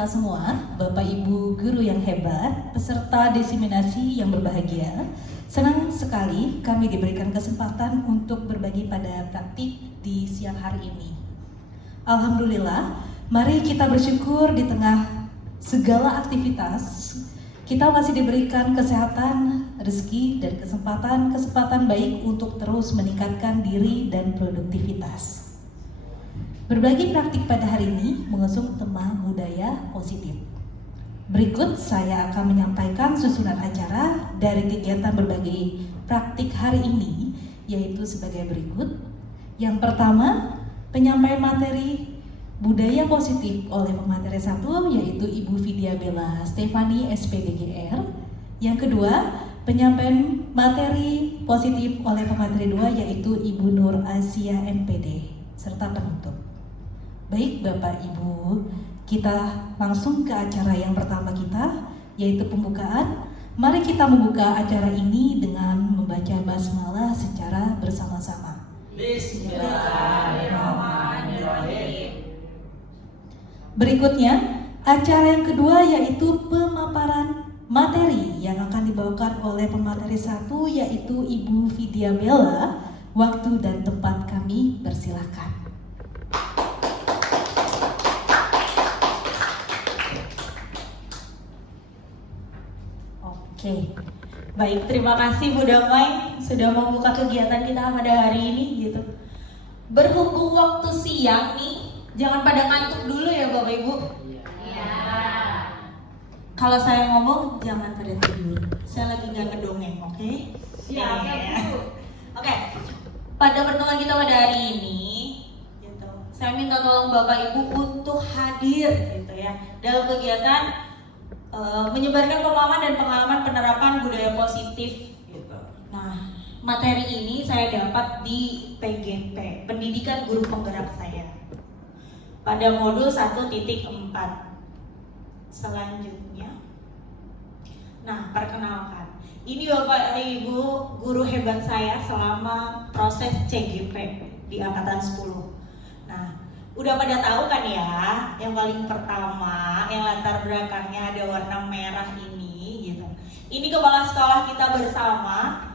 kita semua, Bapak Ibu guru yang hebat, peserta diseminasi yang berbahagia. Senang sekali kami diberikan kesempatan untuk berbagi pada praktik di siang hari ini. Alhamdulillah, mari kita bersyukur di tengah segala aktivitas, kita masih diberikan kesehatan, rezeki, dan kesempatan baik untuk terus meningkatkan diri dan produktivitas. Berbagi praktik pada hari ini mengusung tema budaya positif. Berikut saya akan menyampaikan susunan acara dari kegiatan berbagi praktik hari ini, yaitu sebagai berikut. Yang pertama, penyampaian materi budaya positif oleh pemateri 1, yaitu Ibu Vidya Bella Stefani SPDGR. Yang kedua, penyampaian materi positif oleh pemateri 2, yaitu Ibu Nur Asia MPD, serta penutup. Baik Bapak Ibu, kita langsung ke acara yang pertama kita, yaitu pembukaan. Mari kita membuka acara ini dengan membaca basmalah secara bersama-sama. Bismillahirrahmanirrahim. Berikutnya, acara yang kedua yaitu pemaparan materi yang akan dibawakan oleh pemateri 1, yaitu Ibu Vidya Bella. Waktu dan tempat kami persilahkan. Oke, baik, terima kasih Bu Damai sudah membuka kegiatan kita pada hari ini gitu. Berhubung waktu siang nih, jangan pada ngantuk dulu ya Bapak Ibu. Iya. Kalau saya ngomong jangan pada tidur. Saya lagi nggak ngedongeng, oke? Siap Bu. Oke, pada pertemuan kita pada hari ini, gitu, saya minta tolong Bapak Ibu untuk hadir, gitu ya, dalam kegiatan menyebarkan pemahaman dan pengalaman penerapan budaya positif gitu. Nah, materi ini saya dapat di PGP, Pendidikan Guru Penggerak saya, pada modul 1.4. Selanjutnya, nah perkenalkan, ini Bapak Ibu guru hebat saya selama proses CGP di Angkatan 10. Nah, udah pada tahu kan ya, yang paling pertama, yang latar belakangnya ada warna merah ini gitu. Ini kepala sekolah kita bersama,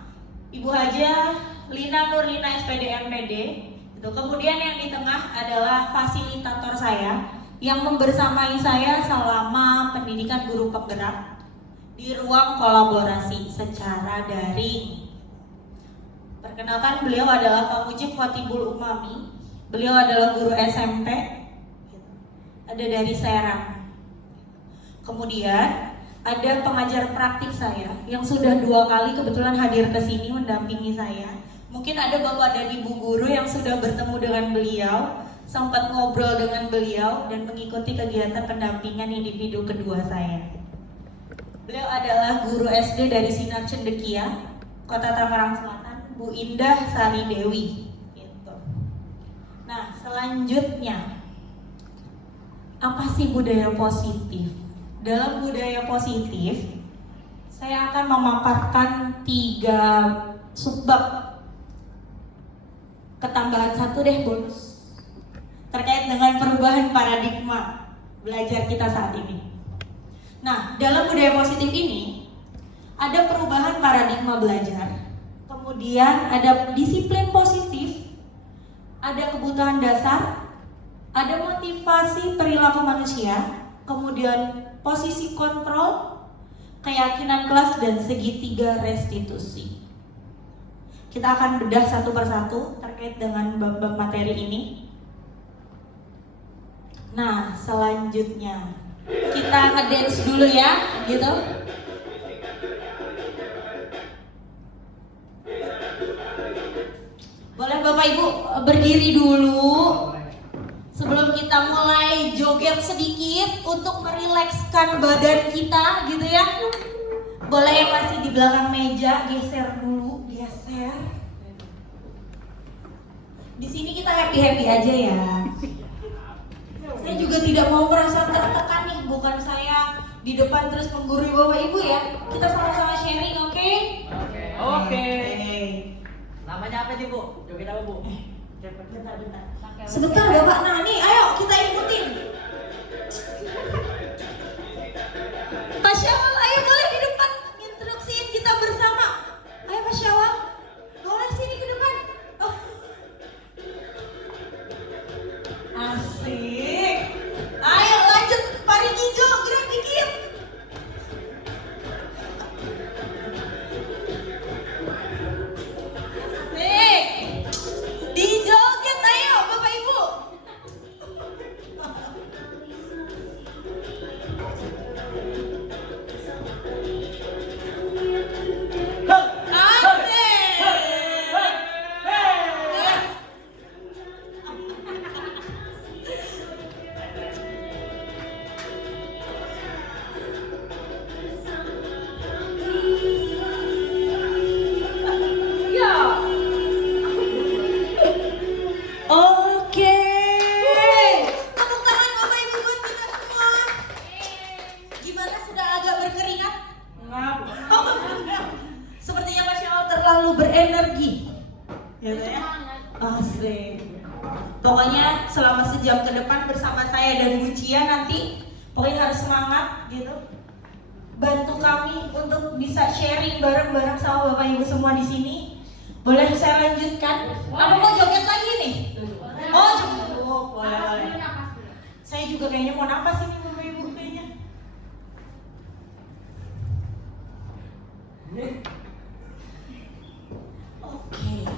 Ibu Haja Lina Nurlina SPD MPD gitu. Kemudian yang di tengah adalah fasilitator saya yang membersamai saya selama pendidikan guru penggerak di ruang kolaborasi secara daring. Perkenalkan, beliau adalah Pak Mujib Khotibul Umami. Beliau adalah guru SMP, ada dari Serang. Kemudian ada pengajar praktik saya yang sudah 2 kali kebetulan hadir ke sini mendampingi saya. Mungkin ada Bapak dan Ibu guru yang sudah bertemu dengan beliau, sempat ngobrol dengan beliau dan mengikuti kegiatan pendampingan individu kedua saya. Beliau adalah guru SD dari Sinar Cendekia, Kota Tangerang Selatan, Bu Indah Sari Dewi. Nah, selanjutnya, apa sih budaya positif? Dalam budaya positif, saya akan memaparkan 3 subbab. Ketambahan 1 deh bonus, terkait dengan perubahan paradigma belajar kita saat ini. Nah, dalam budaya positif ini, ada perubahan paradigma belajar, kemudian ada disiplin positif, ada kebutuhan dasar, ada motivasi perilaku manusia, kemudian posisi kontrol, keyakinan kelas, dan segitiga restitusi. Kita akan bedah satu persatu terkait dengan bab-bab materi ini. Nah, selanjutnya kita ngedance dulu ya, gitu. Boleh Bapak Ibu berdiri dulu sebelum kita mulai joget sedikit untuk merilekskan badan kita gitu ya. Boleh yang masih di belakang meja geser dulu, geser. Di sini kita happy-happy aja ya. Saya juga tidak mau merasa tertekan nih, bukan saya di depan terus menggurui Bapak Ibu ya. Kita sama-sama sharing, oke? Oke. Namanya apa nih Bu? Joget apa Bu? Bentar. Sebentar Bapak, nah nih ayo kita ikutin. Pak Syawal, ayo boleh di depan instruksiin kita bersama. Ayo Pak Syawal, boleh sini ke depan. Oh. Asik. Ayo lanjut, Pak Rikijo, gerak dikit. Asik. Dijoget ayo Bapak Ibu. Oke. Tepuk tangan Bapak Ibu buat kita semua. Gimana, sudah agak berkeringat? Sepertinya Pak Syawal terlalu berenergi. Ya, asik. Pokoknya selama sejam ke depan bersama saya dan Bu Cia nanti pokoknya harus semangat gitu. Bantu kami untuk bisa sharing bareng-bareng sama Bapak Ibu semua di sini. Boleh saya lanjutkan? Apa mau joget lagi nih? Oh, cukup. Boleh. Saya juga kayaknya mau napas ini Bapak Ibu kayaknya. Oke.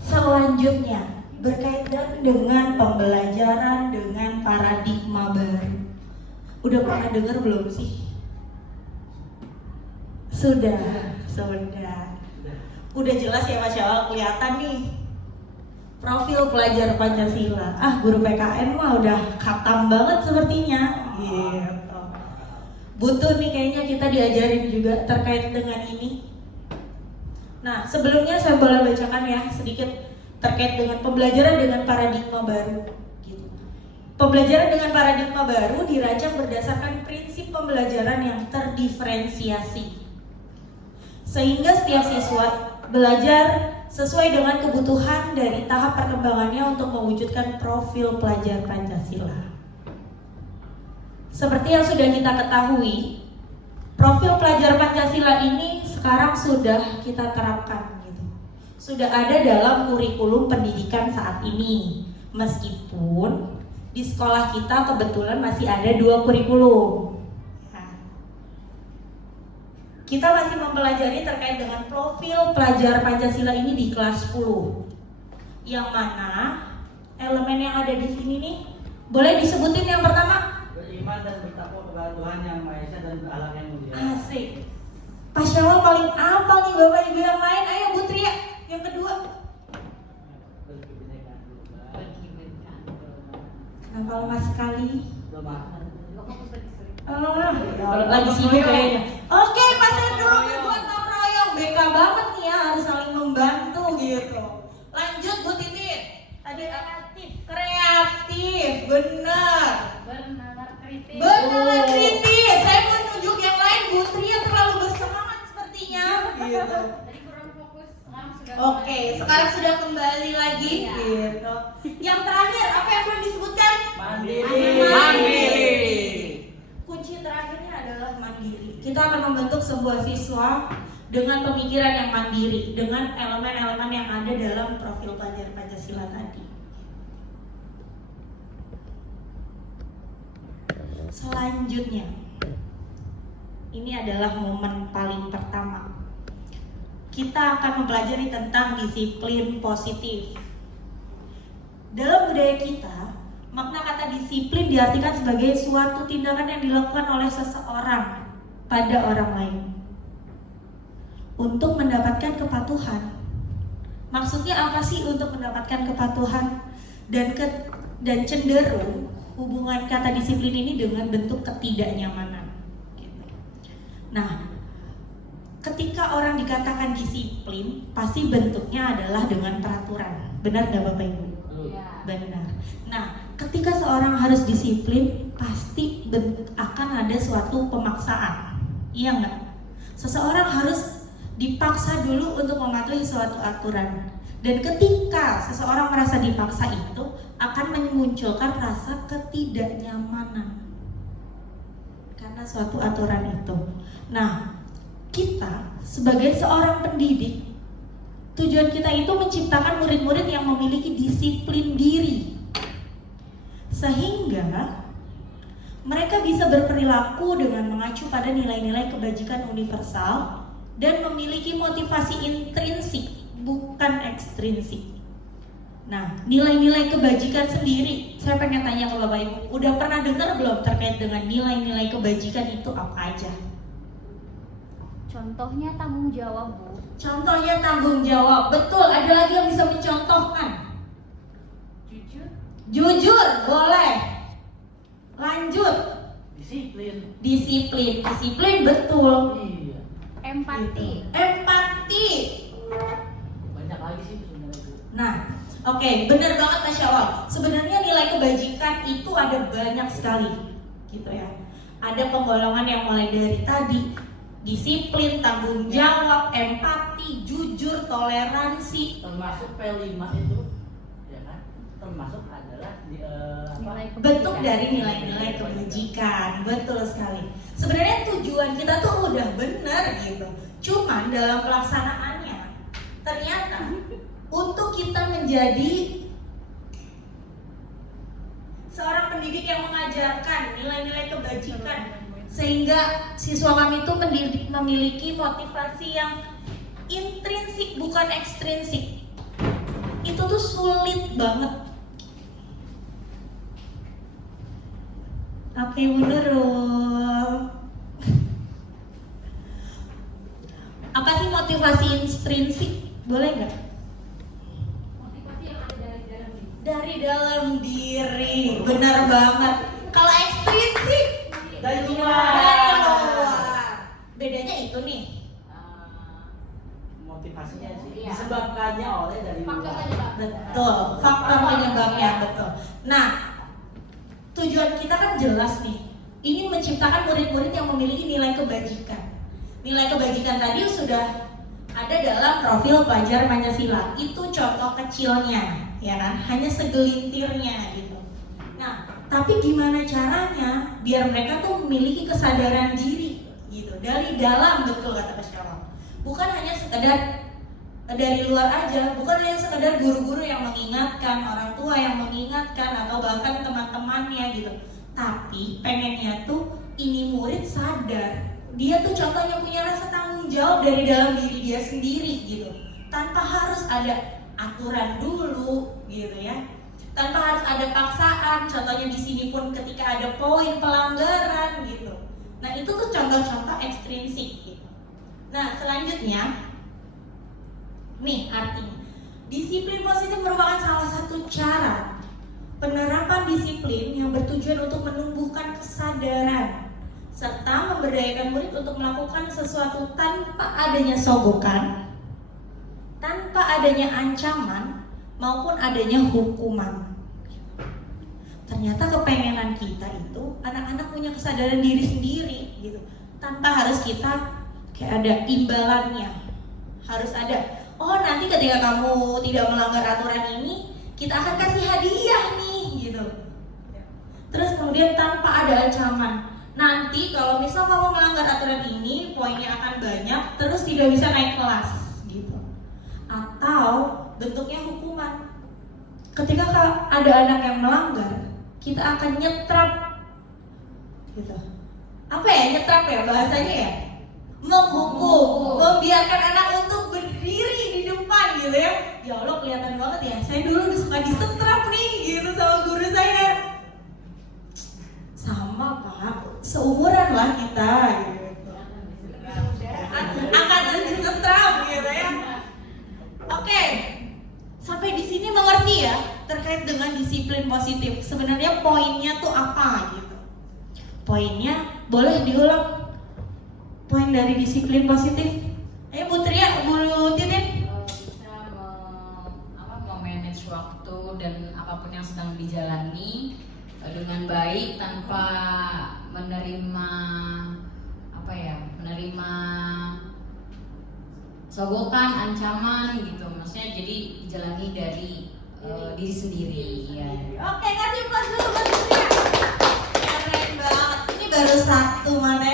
Selanjutnya berkaitan dengan pembelajaran dengan paradigma baru. Udah pernah dengar belum sih? Sudah. Udah jelas ya Pak Syawal, kelihatan nih profil pelajar Pancasila. Guru PKN mah udah khatam banget sepertinya. Gitu. Butuh nih kayaknya kita diajarin juga terkait dengan ini. Nah, sebelumnya saya boleh bacakan ya sedikit terkait dengan pembelajaran dengan paradigma baru. Gitu. Pembelajaran dengan paradigma baru dirancang berdasarkan prinsip pembelajaran yang terdiferensiasi, sehingga setiap siswa belajar sesuai dengan kebutuhan dari tahap perkembangannya untuk mewujudkan profil pelajar Pancasila. Seperti yang sudah kita ketahui, profil pelajar Pancasila ini sekarang sudah kita terapkan gitu. Sudah ada dalam kurikulum pendidikan saat ini. Meskipun di sekolah kita kebetulan masih ada 2 kurikulum. Kita masih mempelajari terkait dengan profil pelajar Pancasila ini di kelas 10. Yang mana elemen yang ada di sini nih, boleh disebutin yang pertama? Beriman dan bertakwa kepada Tuhan Yang Maha Esa dan berakhlak yang mulia. Asik. Pak Syawal paling apa nih Bapak Ibu yang lain? Ayo Bu Tria, yang kedua. Kenapa lemah sekali? Lagi sibuk kayaknya. Oke, pasain dulu gotong royong. BK banget nih ya, harus saling membantu gitu. Lanjut Bu Titin. Tadi kreatif, benar kritis. Saya mau tunjuk yang lain. Bu Tria terlalu bersemangat sepertinya. Gitu. Oke, sekarang sudah kembali lagi. Gitu. Yang terakhir apa yang belum disebutkan? Mandiri. Kunci terakhirnya adalah mandiri. Kita akan membentuk sebuah siswa dengan pemikiran yang mandiri, dengan elemen-elemen yang ada dalam profil pelajar Pancasila tadi. Selanjutnya, ini adalah momen paling pertama. Kita akan mempelajari tentang disiplin positif. Dalam budaya kita, makna kata disiplin diartikan sebagai suatu tindakan yang dilakukan oleh seseorang pada orang lain untuk mendapatkan kepatuhan. Maksudnya apa sih untuk mendapatkan kepatuhan? Dan cenderung hubungan kata disiplin ini dengan bentuk ketidaknyamanan. Nah, ketika orang dikatakan disiplin, pasti bentuknya adalah dengan peraturan. Benar nggak Bapak Ibu? Benar. Nah, ketika seorang harus disiplin, pasti akan ada suatu pemaksaan. Iya nggak? Seseorang harus dipaksa dulu untuk mematuhi suatu aturan. Dan ketika seseorang merasa dipaksa itu akan memunculkan rasa ketidaknyamanan. suatu aturan itu. Nah, kita sebagai seorang pendidik, tujuan kita itu menciptakan murid-murid yang memiliki disiplin diri, sehingga mereka bisa berperilaku dengan mengacu pada nilai-nilai kebajikan universal dan memiliki motivasi intrinsik, bukan ekstrinsik. Nah, nilai-nilai kebajikan sendiri, saya pengen tanya ke Bapak Ibu, udah pernah dengar belum terkait dengan nilai-nilai kebajikan itu apa aja? Contohnya tanggung jawab, Bu. Contohnya tanggung jawab, betul. Ada lagi yang bisa mencontohkan? Jujur. Jujur, boleh. Lanjut. Disiplin. Disiplin, betul. Iya. Empati. Empati. Banyak lagi sih sebenarnya Bu. Nah, oke, benar banget Masya Allah. Sebenarnya nilai kebajikan itu ada banyak sekali, gitu ya. Ada penggolongan yang mulai dari tadi, disiplin, tanggung jawab, empati, jujur, toleransi. Termasuk P5 itu, ya kan? Termasuk adalah Nilai kebajikan. Bentuk dari nilai-nilai kebajikan, betul sekali. Sebenarnya tujuan kita tuh udah benar gitu. Cuman dalam pelaksanaannya, ternyata untuk kita menjadi seorang pendidik yang mengajarkan nilai-nilai kebajikan, sehingga siswa kami itu memiliki motivasi yang intrinsik bukan ekstrinsik, itu tuh sulit banget. Oke, Bu Nurul. Apa sih motivasi intrinsik? Boleh nggak? Motivasi yang ada Dari dalam diri. Benar banget. Kalau ekstrinsik dari luar. dari luar. Bedanya itu nih. Motivasinya sih Iya. disebabkannya oleh dari Faktor luar. penyebab. Betul, faktor penyebabnya betul. Nah, tujuan kita kan jelas nih, ingin menciptakan murid-murid yang memiliki nilai kebajikan. Nilai kebajikan tadi sudah ada dalam profil pelajar Pancasila. Itu contoh kecilnya, ya kan? Hanya segelintirnya gitu. Nah, tapi gimana caranya biar mereka tuh memiliki kesadaran diri gitu dari dalam, betul kata Pak Syawal. Bukan hanya sekedar dari luar aja, bukan hanya sekedar guru-guru yang mengingatkan, orang tua yang mengingatkan, atau bahkan teman-temannya gitu. Tapi pengennya tuh ini murid sadar, dia tuh contohnya punya rasa tanggung jawab dari dalam diri dia sendiri gitu, tanpa harus ada aturan dulu gitu ya, tanpa harus ada paksaan. Contohnya di sini pun ketika ada poin pelanggaran gitu. Nah itu tuh contoh-contoh ekstrinsik gitu. Nah selanjutnya nih artinya, disiplin positif merupakan salah satu cara penerapan disiplin yang bertujuan untuk menumbuhkan kesadaran serta memberdayakan murid untuk melakukan sesuatu tanpa adanya sogokan, tanpa adanya ancaman maupun adanya hukuman. Ternyata kepengenan kita itu anak-anak punya kesadaran diri sendiri gitu, tanpa harus kita kayak ada imbalannya. Harus ada, oh nanti ketika kamu tidak melanggar aturan ini, kita akan kasih hadiah nih gitu. Terus kemudian tanpa ada ancaman, nanti kalau misal kamu melanggar aturan ini, poinnya akan banyak, terus tidak bisa naik kelas gitu. Atau bentuknya hukuman. Ketika ada anak yang melanggar, kita akan nyetrap gitu. Apa ya nyetrap ya bahasanya ya? Menghukum, membiarkan anak untuk berdiri di depan gitu ya. Ya Allah kelihatan banget ya, saya dulu suka disetrap nih gitu sama guru saya. Sama Pak, seumuran lah kita gitu. Angkatan disetrap gitu ya. Oke, sampai di sini mengerti ya terkait dengan disiplin positif. Sebenarnya poinnya tuh apa gitu? Poinnya boleh diulang. Poin dari disiplin positif. Ayo Bu Tria, Bu Titin. Bisa memanage waktu dan apapun yang sedang dijalani dengan baik tanpa menerima menerima sogokan, ancaman gitu. Maksudnya jadi dijalani dari diri sendiri ya. Oke, kasih plus dulu buat Bu Tria. Keren banget. Ini baru satu mana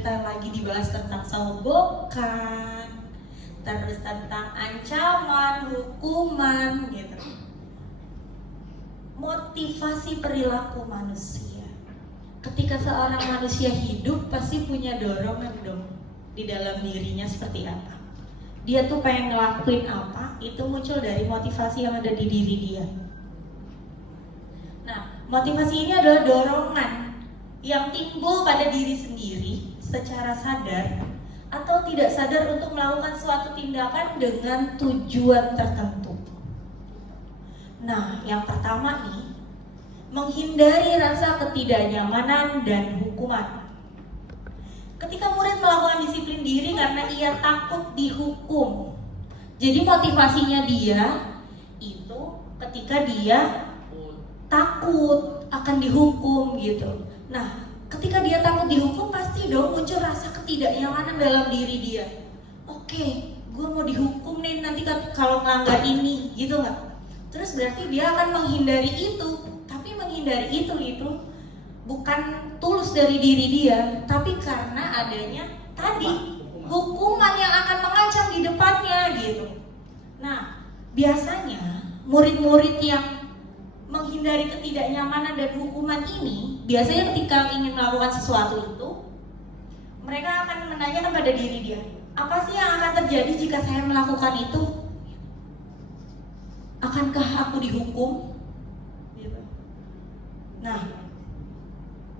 cerita lagi dibahas tentang sogokan, terus tentang ancaman, hukuman gitu. Motivasi perilaku manusia. Ketika seorang manusia hidup pasti punya dorongan dong di dalam dirinya seperti apa. Dia tuh pengen ngelakuin apa, itu muncul dari motivasi yang ada di diri dia. Nah, motivasi ini adalah dorongan yang timbul pada diri sendiri secara sadar atau tidak sadar untuk melakukan suatu tindakan dengan tujuan tertentu. Nah, yang pertama nih, menghindari rasa ketidaknyamanan dan hukuman. Ketika murid melakukan disiplin diri karena ia takut dihukum. Jadi motivasinya dia itu ketika dia takut akan dihukum gitu. Nah, ketika dia takut dihukum pasti dong muncul rasa ketidaknyamanan dalam diri dia. Oke, gue mau dihukum nih nanti kalau melanggar ini, gitu nggak? Terus berarti dia akan menghindari itu. Tapi menghindari itu bukan tulus dari diri dia, tapi karena adanya tadi hukuman yang akan mengancam di depannya gitu. Nah, biasanya murid-murid yang menghindari ketidaknyamanan dan hukuman ini, biasanya ketika ingin melakukan sesuatu itu, mereka akan menanyakan pada diri dia, apa sih yang akan terjadi jika saya melakukan itu? Akankah aku dihukum? Gitu. Nah,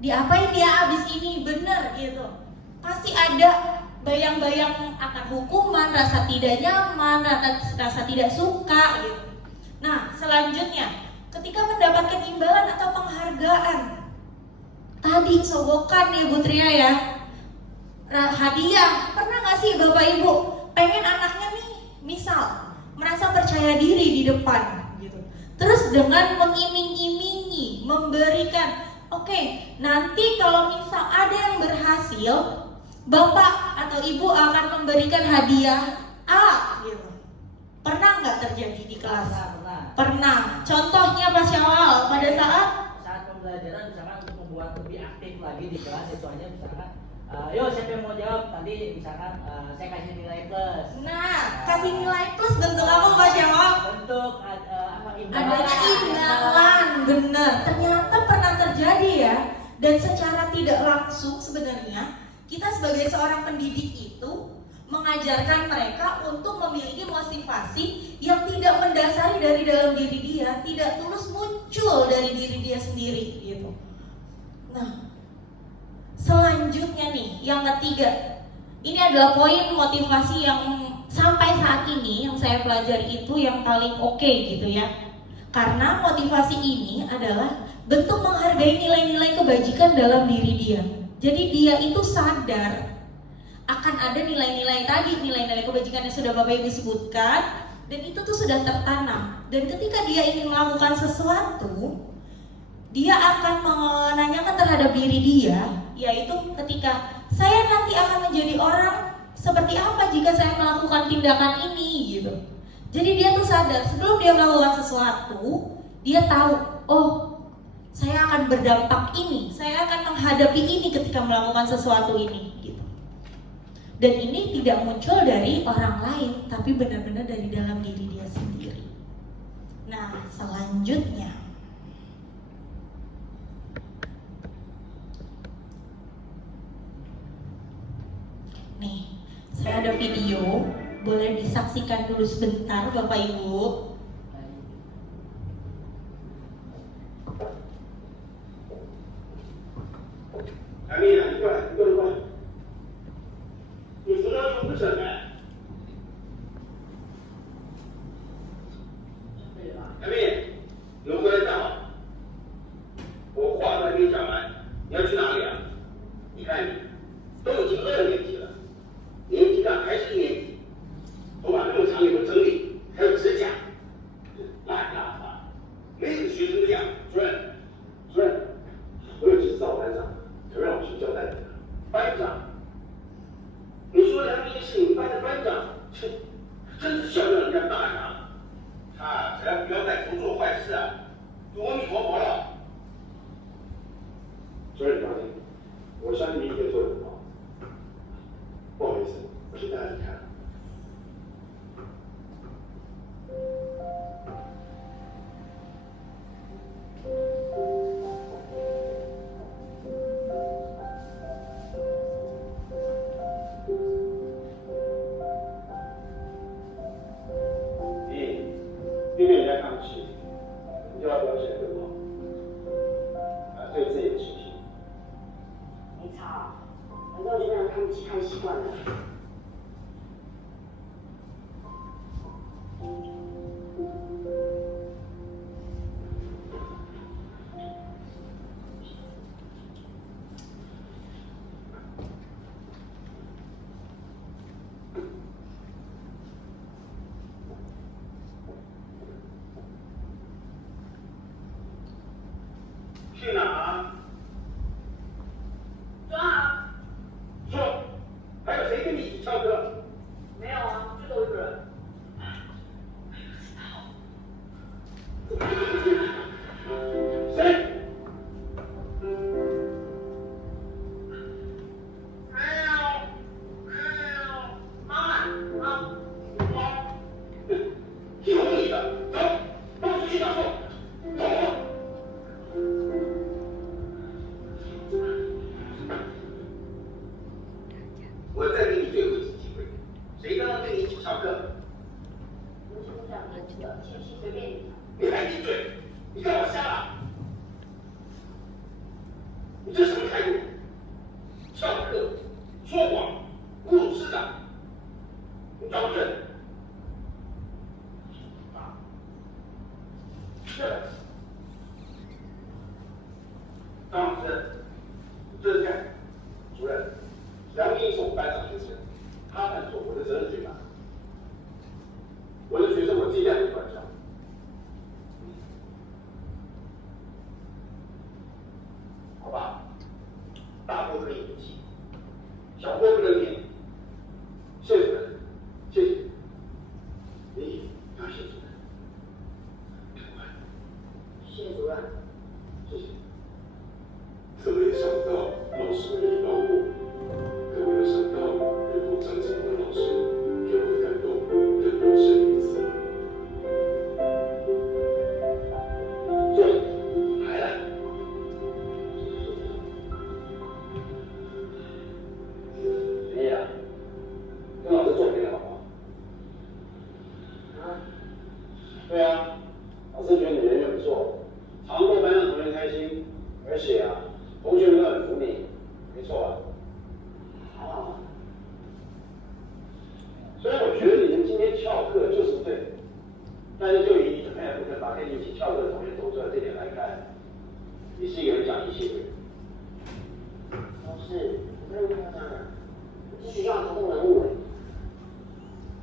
diapain dia abis ini? Bener gitu. Pasti ada bayang-bayang akan hukuman, rasa tidak nyaman, rasa tidak suka gitu. Nah, selanjutnya ketika mendapatkan imbalan atau penghargaan, tadi sogokan ya Bu Tria ya, hadiah, pernah gak sih Bapak Ibu pengen anaknya nih misal merasa percaya diri di depan gitu, terus dengan mengiming-imingi, memberikan, oke, nanti kalau misal ada yang berhasil, Bapak atau Ibu akan memberikan hadiah A gitu. Pernah nggak terjadi di kelas? Pernah. Contohnya Pak Syawal pada saat pembelajaran misalkan untuk membuat lebih aktif lagi di kelas, itu aja misalkan yuk siapa yang mau jawab, nanti misalkan saya kasih nilai plus. Nah, kasih nilai plus bentuk apa Pak Syawal? Bentuk apa, Adanya imbalan, bener. Ternyata pernah terjadi ya. Dan secara tidak langsung sebenarnya kita sebagai seorang pendidik itu mengajarkan mereka untuk memiliki motivasi yang tidak mendasari dari dalam diri dia, tidak tulus muncul dari diri dia sendiri gitu. Nah, selanjutnya nih, yang ketiga, ini adalah poin motivasi yang sampai saat ini yang saya pelajari itu yang paling oke gitu ya. Karena motivasi ini adalah bentuk menghargai nilai-nilai kebajikan dalam diri dia. Jadi dia itu sadar akan ada nilai-nilai tadi, nilai-nilai kebajikan yang sudah Bapak Ibu sebutkan, dan itu tuh sudah tertanam. Dan ketika dia ingin melakukan sesuatu, dia akan menanyakan terhadap diri dia, yaitu ketika saya nanti akan menjadi orang seperti apa jika saya melakukan tindakan ini gitu. Jadi dia tuh sadar sebelum dia melakukan sesuatu, dia tahu, oh saya akan berdampak ini, saya akan menghadapi ini ketika melakukan sesuatu ini gitu. Dan ini tidak muncul dari orang lain, tapi benar-benar dari dalam diri dia sendiri. Nah, selanjutnya nih, saya ada video, boleh disaksikan dulu sebentar Bapak Ibu. Kami过来，你过来过来。你服装用不是买？小米，你们过来站好。我话都还没讲完，你要去哪里啊？你看你，都已经2年级了，年级干还是1年级，头发那么长也不整理，还有指甲，烂大发，没有学生的样。主任，主任，我有几次到班上。可让老师交代的，班长，你说梁斌是你们班的班长，切，真是小让人家大呀！他只要不要带头做坏事啊，就阿弥陀佛了。主任放心，我相信你一定做得很好。批评人家看不起，你就要表现得更好，对自己有信心。没吵，反正我就被人看不起看习惯了。去哪？啊，说，还有谁跟你一起翘课？没有啊，就我一个人。谁？有你的，走，跟我去打坐，走。我再给你最后一次机会，谁刚刚跟你一起翘课？我就不想跟去了，信不信随便你。你还闭嘴！你干我瞎了？你这什么态度？翘课、说谎、侮辱师长，你找不准？啊！是。张老师，这是看主任，梁斌是我们班上学生，他犯错，我的责任最大。我的学生我尽量不管教。好吧，大锅可以演戏，小锅不能演。谢主任，谢谢。你要谢主任。谢主任。谢谢。真没想到老师会遇到我，更没有想到遇过张景文老师，给我的感动更更深一次。坐，来了。林毅啊，跟老师坐陪了好不好？啊？对啊，老师觉得你人缘不错，常逗班上同学开心，而且啊，同学们都很服你，没错啊。还好吧。虽然我觉得你们今天翘课就是不对，但是就以你怎么样不肯把跟你一起翘课的同学走出来这点来看，你是一个很讲义气的人。老师，我没有夸张啊，我是学校的活动人物哎。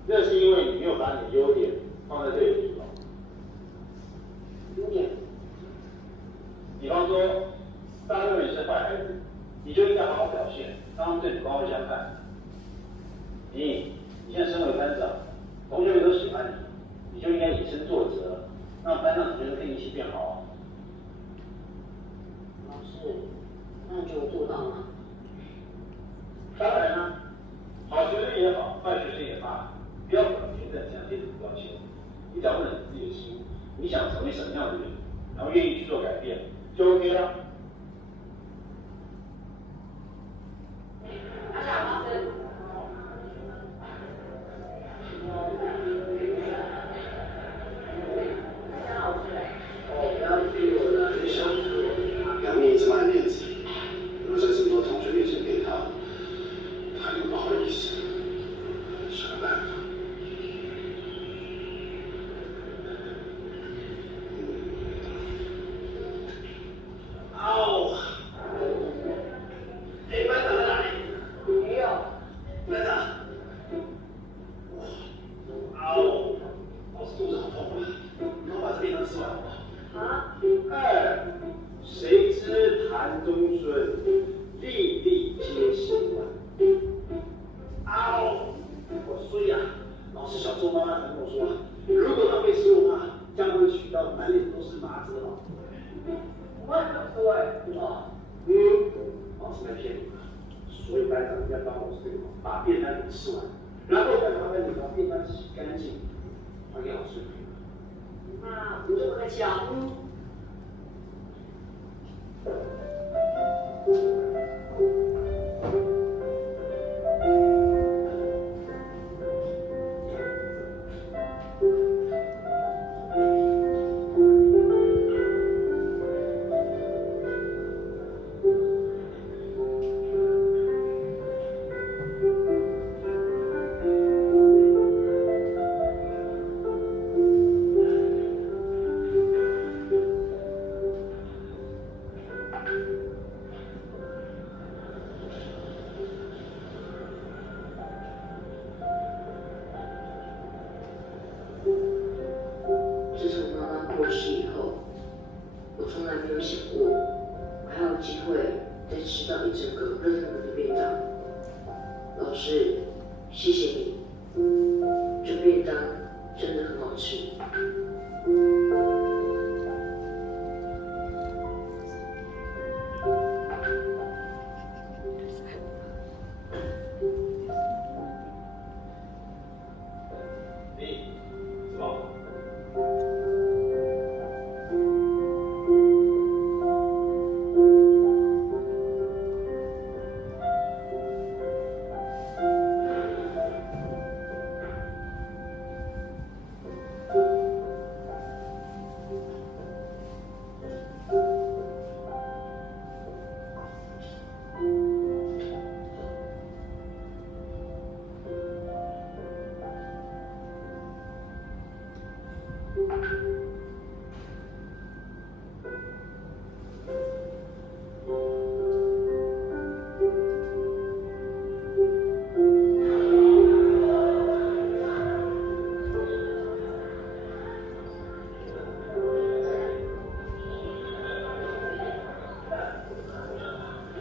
那是因为你没有把你的优点放在对的地方。优点？比方说，大家认为你是坏孩子，你就应该好好表现，让他们对你刮目相看。你现在身为班长，同学们都喜欢你，你就应该以身作则，让班上同学都跟你一起变好啊。老师，那你觉得我做到吗？当然啦、好学生也好，坏学生也罢，不要管别人这样贴什么标签，你只要问你自己的心，你想成为什么样的人，然后愿意去做改变，就 OK 了。阿翔老师。不要逼我了，你小子，杨幂这么爱面子，我在这么多同学面前给他，他又不好意思，什么办法？哦，哎，班长在哪里？没有。班长，哦，老师肚子好痛啊，你帮我把这便当吃完好不好？啊？哎，谁知谭中顺，粒粒皆辛苦。嗷！我衰呀！老师小周妈妈跟我说，如果他会吃的话，将会娶到满脸都是麻子的老婆。我也没有说哎。老师没骗你吧？所有班长应该帮我这个，把便当给吃完，然后再麻烦你把便当洗干净，还给老师。那不这么客气啊。再吃到一整个热腾腾的便当。老师，谢谢你，这便当真的很好吃。你什么？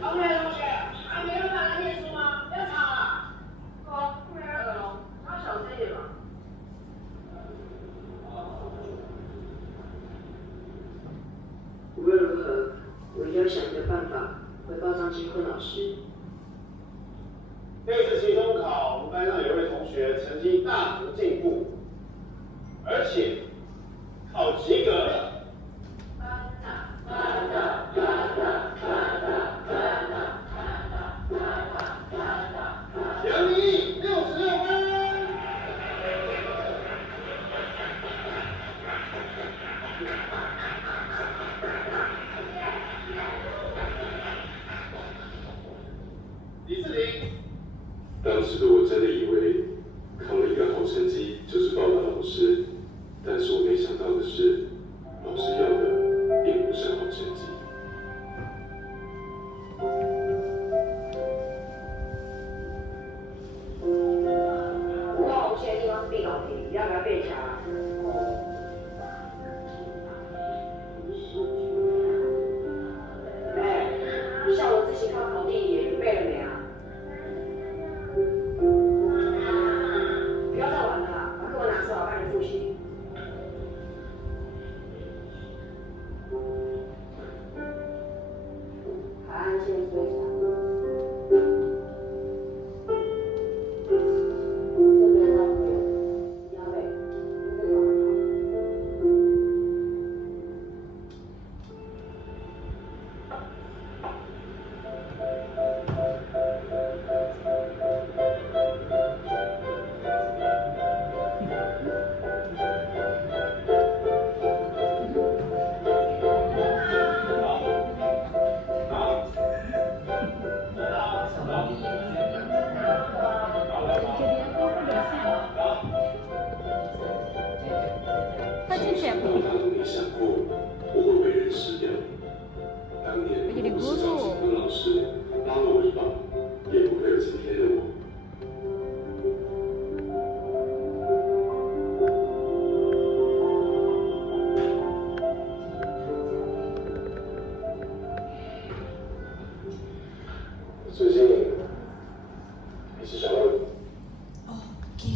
同学，还没人来念书吗？不要吵了。不然耳聋，他小声一点嘛。无论如何，我一定要想一个办法回报张金坤老师。这次期中考，我们班上有一位同学成绩大幅进步，而且考及格了。杨明66分。李世林。当时的我真的以为考了一个好成绩就是报答老师，但是我没想到的是，老师要的并不是好成绩。不过无限的地方是必考题，要不要背起来啊？哎，下午自习课考地理，你背了没啊？不要再玩了啦，把课本拿出来，我帮你复习。海岸线追查。这边要背，要背，这个很好。我当没想过我会被人师表。当年不是张景坤老师拉了我一把，也不会有今天的我。最近还是想要 Oke.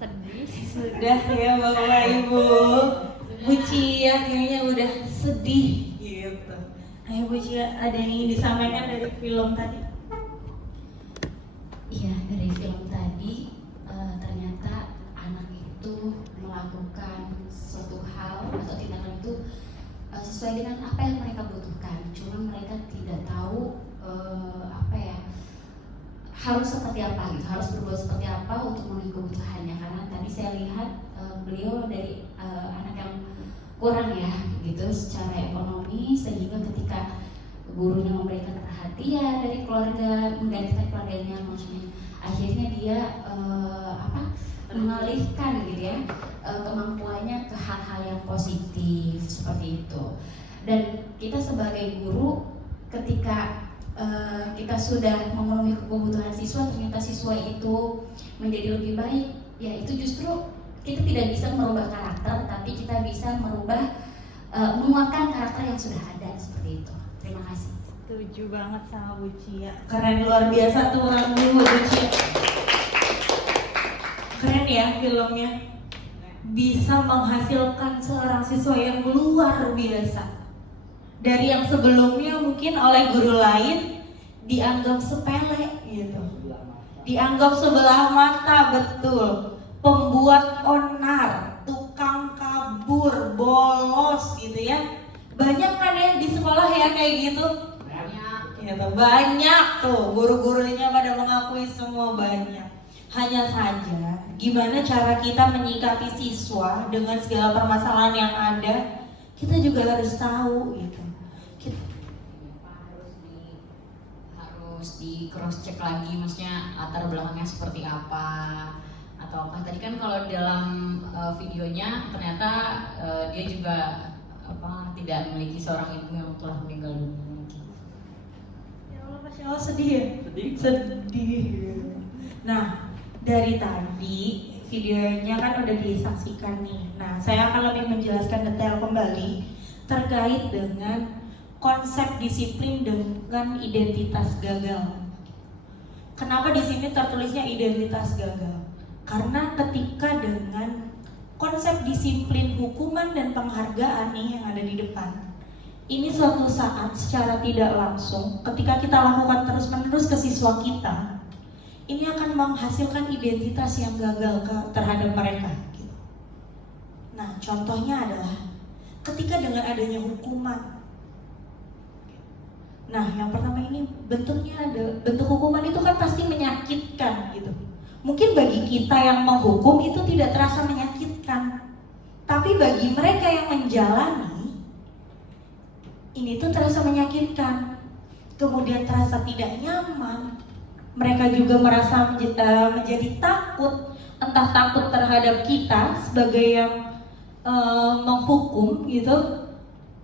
Sedih. Sudah ya Bapak Ibu. Bu Cia kayaknya udah sedih gitu. Ayo Bu Cia, ada yang ingin disampaikan dari film tadi? Iya, dari film tadi ternyata anak itu melakukan suatu hal atau tindakan itu sesuai dengan apa yang mereka butuhkan. Cuma mereka tidak tahu apa ya, harus seperti apa gitu, harus berbuat seperti apa untuk memenuhi kebutuhannya. Karena tadi saya lihat beliau dari anak yang kurang ya gitu secara ekonomi, sehingga ketika gurunya memberikan perhatian dari keluarga, menggantikan keluarganya, maksudnya akhirnya dia mengalihkan gitu ya kemampuannya ke hal-hal yang positif seperti itu. Dan kita sebagai guru ketika kita sudah memenuhi kebutuhan siswa, ternyata siswa itu menjadi lebih baik, ya itu justru kita tidak bisa merubah karakter, tapi kita bisa merubah menguatkan karakter yang sudah ada seperti itu. Terima kasih. Setuju banget sama Bu Cia. Keren luar biasa tuh orang dulu Bu Cia. Keren ya filmnya. Bisa menghasilkan seorang siswa yang luar biasa. Dari yang sebelumnya mungkin oleh guru lain dianggap sepele gitu. Dianggap sebelah mata, betul. Pembuat onar, tukang kabur, bolos gitu ya. Banyak kan ya di sekolah ya kayak gitu. Gitu. Banyak tuh guru-gurunya pada mengakui semua banyak. Hanya saja gimana cara kita menyikapi siswa dengan segala permasalahan yang ada, kita juga harus tahu gitu. Harus di cross check lagi, maksudnya latar belakangnya seperti apa, ataukah tadi kan kalau dalam videonya ternyata dia juga tidak memiliki seorang ibu yang telah meninggal dunia. Ya Allah, Masya Allah, sedih ya? Sedih. Nah, dari tadi videonya kan udah disaksikan nih. Nah, saya akan lebih menjelaskan detail kembali terkait dengan konsep disiplin dengan identitas gagal. Kenapa di sini tertulisnya identitas gagal? Karena ketika dengan konsep disiplin, hukuman dan penghargaan nih yang ada di depan, ini suatu saat secara tidak langsung ketika kita lakukan terus-menerus ke siswa kita, ini akan menghasilkan identitas yang gagal terhadap mereka. Nah, contohnya adalah ketika dengan adanya hukuman. Nah, yang pertama ini bentuknya ada, bentuk hukuman itu kan pasti menyakitkan gitu. Mungkin bagi kita yang menghukum itu tidak terasa menyakitkan, tapi bagi mereka yang menjalani ini tuh terasa menyakitkan, kemudian terasa tidak nyaman. Mereka juga merasa menjadi takut, entah takut terhadap kita sebagai yang menghukum gitu,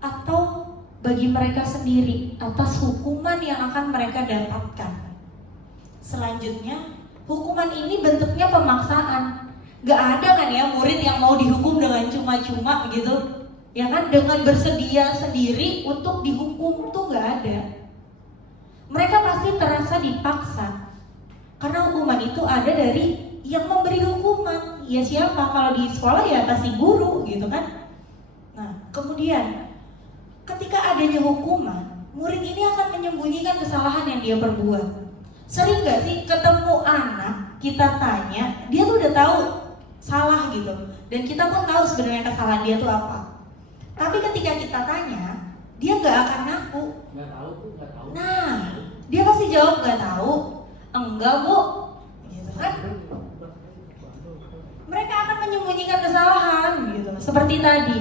atau bagi mereka sendiri atas hukuman yang akan mereka dapatkan. Selanjutnya, hukuman ini bentuknya pemaksaan. Gak ada kan ya murid yang mau dihukum dengan cuma-cuma gitu, ya kan, dengan bersedia sendiri untuk dihukum tuh gak ada. Mereka pasti terasa dipaksa, karena hukuman itu ada dari yang memberi hukuman. Ya siapa? Kalau di sekolah ya pasti guru gitu kan. Nah, kemudian ketika adanya hukuman, murid ini akan menyembunyikan kesalahan yang dia perbuat. Sering gak sih ketemu anak, kita tanya, dia tuh udah tahu salah gitu, dan kita pun tahu sebenarnya kesalahan dia tuh apa. Tapi ketika kita tanya, dia gak akan ngaku. Nggak tahu. Nah, dia pasti jawab gak tahu, enggak bu, gitu kan? Mereka akan menyembunyikan kesalahan gitu, seperti tadi,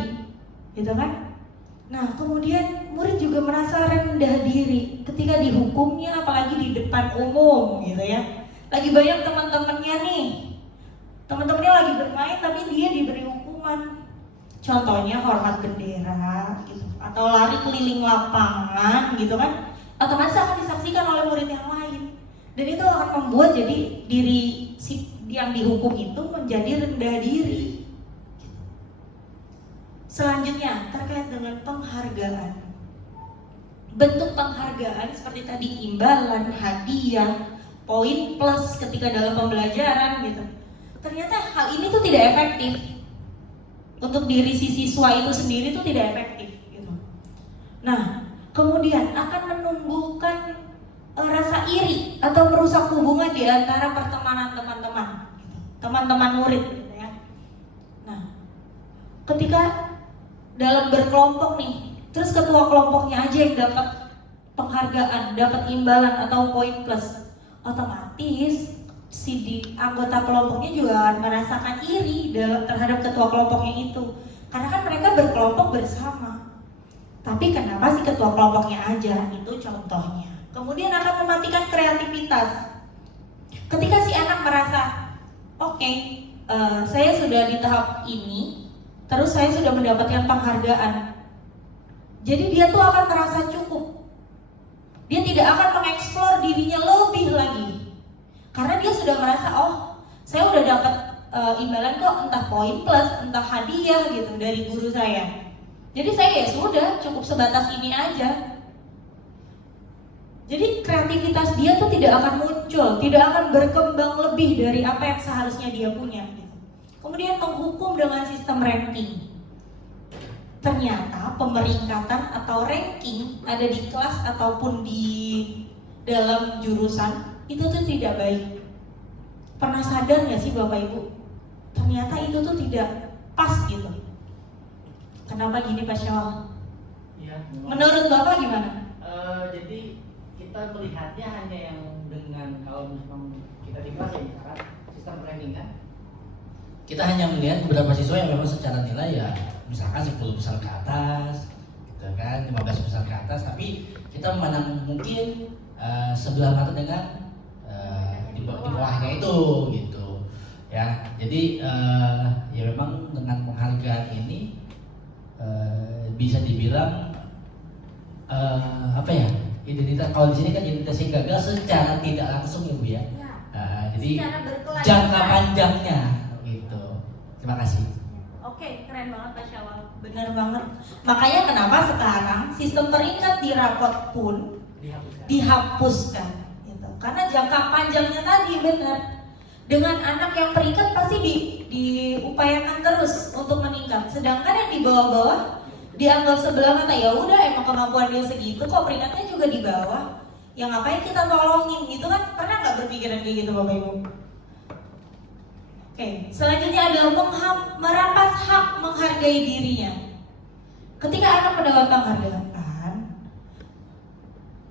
gitu kan? Nah, kemudian murid juga merasa rendah diri ketika dihukumnya, apalagi di depan umum, gitu ya. Lagi banyak teman-temannya nih, teman-temannya lagi bermain, tapi dia diberi hukuman. Contohnya hormat bendera, gitu, atau lari keliling lapangan, gitu kan? Otomatis akan disaksikan oleh murid yang lain, dan itu akan membuat jadi diri si yang dihukum itu menjadi rendah diri. Selanjutnya terkait dengan penghargaan. Bentuk penghargaan seperti tadi imbalan, hadiah, poin plus ketika dalam pembelajaran gitu. Ternyata hal ini tuh tidak efektif. Untuk diri si siswa itu sendiri tuh tidak efektif gitu. Nah, kemudian akan menumbuhkan rasa iri atau merusak hubungan di antara pertemanan teman-teman murid gitu ya. Nah, ketika dalam berkelompok nih, terus ketua kelompoknya aja yang dapat penghargaan, dapat imbalan atau poin plus, otomatis si anggota kelompoknya juga akan merasakan iri terhadap ketua kelompoknya itu, karena kan mereka berkelompok bersama. Tapi kenapa si ketua kelompoknya aja? Itu contohnya. Kemudian akan mematikan kreativitas. Ketika si anak merasa, oke, saya sudah di tahap ini, terus saya sudah mendapatkan penghargaan, jadi dia tuh akan merasa cukup. Dia tidak akan mengeksplor dirinya lebih lagi, karena dia sudah merasa, oh, saya udah dapat imbalan kok, entah poin plus, entah hadiah gitu dari guru saya. Jadi saya ya sudah cukup sebatas ini aja. Jadi kreativitas dia tuh tidak akan muncul, tidak akan berkembang lebih dari apa yang seharusnya dia punya. Kemudian menghukum dengan sistem ranking. Ternyata pemeringkatan atau ranking ada di kelas ataupun di dalam jurusan itu tuh tidak baik. Pernah sadar nggak sih Bapak Ibu? Ternyata itu tuh tidak pas gitu. Kenapa gini Pak Syawal? Ya, Menurut Bapak gimana? Jadi kita melihatnya hanya yang dengan kalau misalkan kita di kelas ya misalkan sistem training kan, kita hanya melihat beberapa siswa yang memang secara nilai ya misalkan 10 besar ke atas, gitu kan, 15 besar ke atas, tapi kita memandang mungkin sebelah mata dengan di bawahnya itu gitu ya. Jadi ya memang dengan penghargaan ini bisa dibilang apa ya, identitas, kalau di sini kan identitasnya gagal secara tidak langsung ya Bu ya. Jadi jangka panjangnya gitu. Terima kasih. Oke, keren banget Pak Syawal. Benar banget. Makanya kenapa sekarang sistem peringkat di rapot pun dihapuskan gitu. Karena jangka panjangnya tadi benar. Dengan anak yang peringkat pasti diupayakan terus untuk meningkat. Sedangkan yang di bawah-bawah dianggap sebelah mata, ya udah emang kemampuan dia segitu kok, peringkatnya juga di bawah. Yang ngapain kita tolongin gitu kan? Pernah nggak berpikiran kayak gitu Bapak Ibu? Oke, selanjutnya adalah merampas hak menghargai dirinya. Ketika anak mendapat penghargaan,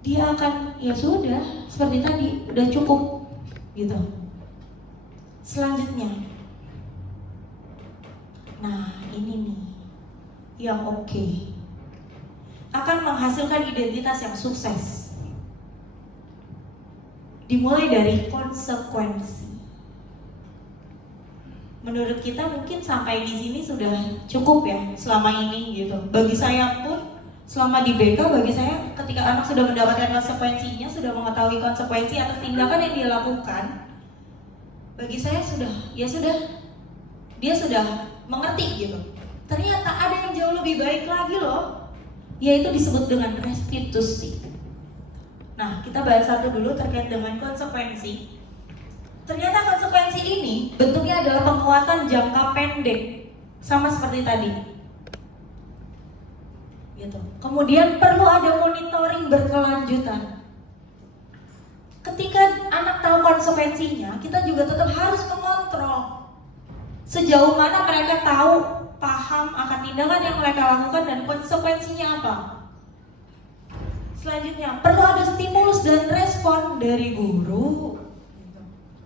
dia akan ya sudah seperti tadi, udah cukup gitu. Selanjutnya, nah ini nih yang oke, akan menghasilkan identitas yang sukses. Dimulai dari konsekuensi. Menurut kita mungkin sampai di sini sudah cukup ya selama ini gitu. Bagi saya pun selama di BK, bagi saya ketika anak sudah mendapatkan konsekuensinya, sudah mengetahui konsekuensi atas tindakan yang dia lakukan, bagi saya sudah, ya sudah, dia sudah mengerti gitu. Ternyata ada yang jauh lebih baik lagi loh, yaitu disebut dengan restitusi. Nah, kita bahas satu dulu terkait dengan konsekuensi. Ternyata konsekuensi ini bentuknya adalah penguatan jangka pendek, sama seperti tadi. Gitu. Kemudian perlu ada monitoring berkelanjutan. Ketika anak tahu konsekuensinya, kita juga tetap harus mengontrol sejauh mana mereka tahu, paham akan tindakan yang mereka lakukan dan konsekuensinya apa. Selanjutnya, perlu ada stimulus dan respon dari guru,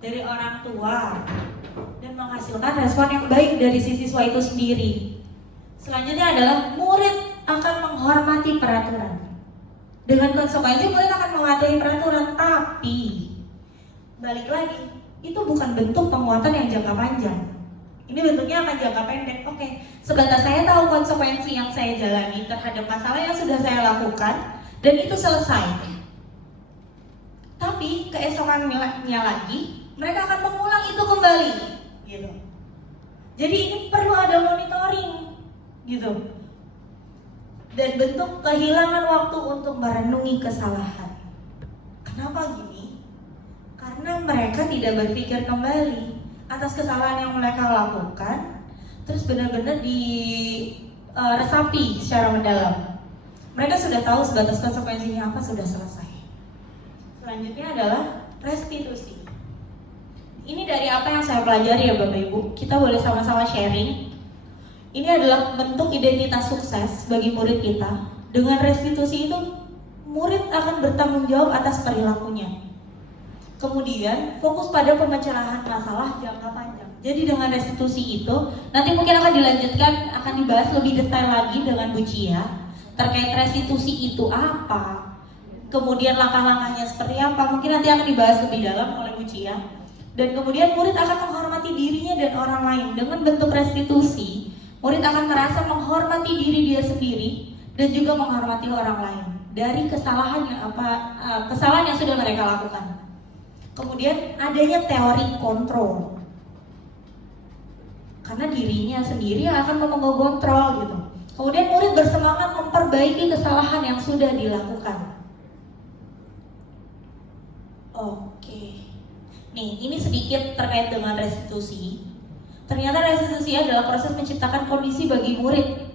dari orang tua, dan menghasilkan respon yang baik dari si siswa itu sendiri. Selanjutnya adalah murid akan menghormati peraturan. Dengan konsekuensi murid akan mematuhi peraturan, tapi balik lagi, itu bukan bentuk penguatan yang jangka panjang. Ini bentuknya akan jangka pendek. Oke, sebatas saya tahu konsekuensi yang saya jalani terhadap masalah yang sudah saya lakukan, dan itu selesai. Tapi keesokannya lagi, mereka akan mengulang itu kembali, gitu. Jadi ini perlu ada monitoring, gitu. Dan bentuk kehilangan waktu untuk merenungi kesalahan. Kenapa gini? Karena mereka tidak berpikir kembali atas kesalahan yang mereka lakukan, terus benar-benar diresapi secara mendalam. Mereka sudah tahu sebatas konsekuensinya apa, sudah selesai. Selanjutnya adalah restitusi. Ini dari apa yang saya pelajari ya Bapak Ibu. Kita boleh sama-sama sharing. Ini adalah bentuk identitas sukses bagi murid kita. Dengan restitusi itu, murid akan bertanggung jawab atas perilakunya. Kemudian fokus pada pemecahan masalah jangka panjang. Jadi dengan restitusi itu, nanti mungkin akan dilanjutkan, akan dibahas lebih detail lagi dengan Bu Cia terkait restitusi itu apa, kemudian langkah-langkahnya seperti apa. Mungkin nanti akan dibahas lebih dalam oleh Bu Cia. Dan kemudian murid akan menghormati dirinya dan orang lain. Dengan bentuk restitusi, murid akan merasa menghormati diri dia sendiri dan juga menghormati orang lain dari kesalahan yang sudah mereka lakukan. Kemudian adanya teori kontrol, karena dirinya sendiri yang akan memegang kontrol gitu. Kemudian murid bersemangat memperbaiki kesalahan yang sudah dilakukan. Oke. Nih, ini sedikit terkait dengan restitusi. Ternyata restitusi adalah proses menciptakan kondisi bagi murid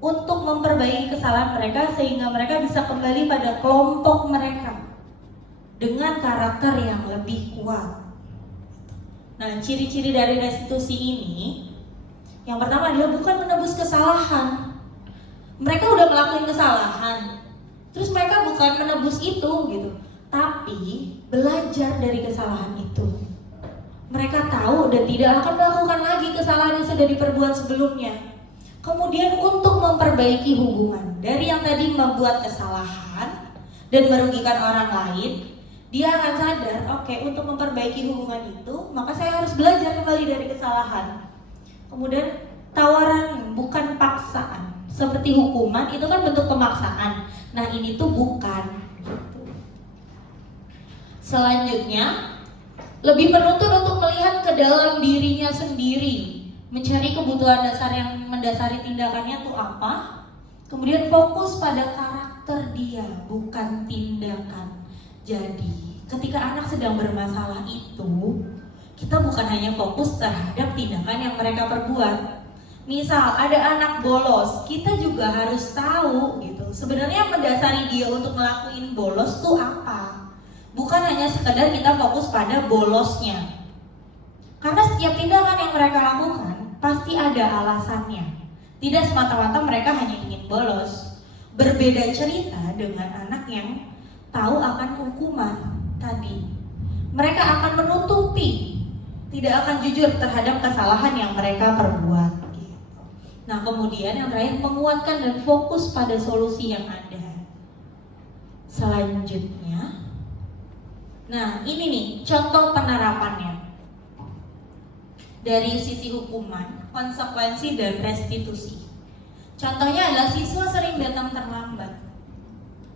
untuk memperbaiki kesalahan mereka sehingga mereka bisa kembali pada kelompok mereka dengan karakter yang lebih kuat. Nah, ciri-ciri dari restitusi ini, yang pertama adalah bukan menebus kesalahan. Mereka udah ngelakuin kesalahan, terus mereka bukan menebus itu gitu, tapi belajar dari kesalahan itu. Mereka tahu dan tidak akan melakukan lagi kesalahan yang sudah diperbuat sebelumnya. Kemudian untuk memperbaiki hubungan, dari yang tadi membuat kesalahan dan merugikan orang lain, dia akan sadar, oke, untuk memperbaiki hubungan itu, maka saya harus belajar kembali dari kesalahan. Kemudian tawaran bukan paksaan, seperti hukuman itu kan bentuk pemaksaan. Nah, ini tuh bukan. Selanjutnya, lebih menuntut untuk melihat ke dalam dirinya sendiri, mencari kebutuhan dasar yang mendasari tindakannya itu apa. Kemudian fokus pada karakter dia, bukan tindakan. Jadi, ketika anak sedang bermasalah itu, kita bukan hanya fokus terhadap tindakan yang mereka perbuat. Misal ada anak bolos, kita juga harus tahu gitu. Sebenarnya mendasari dia untuk ngelakuin bolos tuh apa? Bukan hanya sekedar kita fokus pada bolosnya. Karena setiap tindakan yang mereka lakukan pasti ada alasannya. Tidak semata-mata mereka hanya ingin bolos. Berbeda cerita dengan anak yang tahu akan hukuman tadi. Mereka akan menutupi, tidak akan jujur terhadap kesalahan yang mereka perbuat. Nah, kemudian yang terakhir, menguatkan dan fokus pada solusi yang ada. Selanjutnya, nah ini nih contoh penerapannya dari sisi hukuman, konsekuensi dan restitusi. Contohnya adalah siswa sering datang terlambat.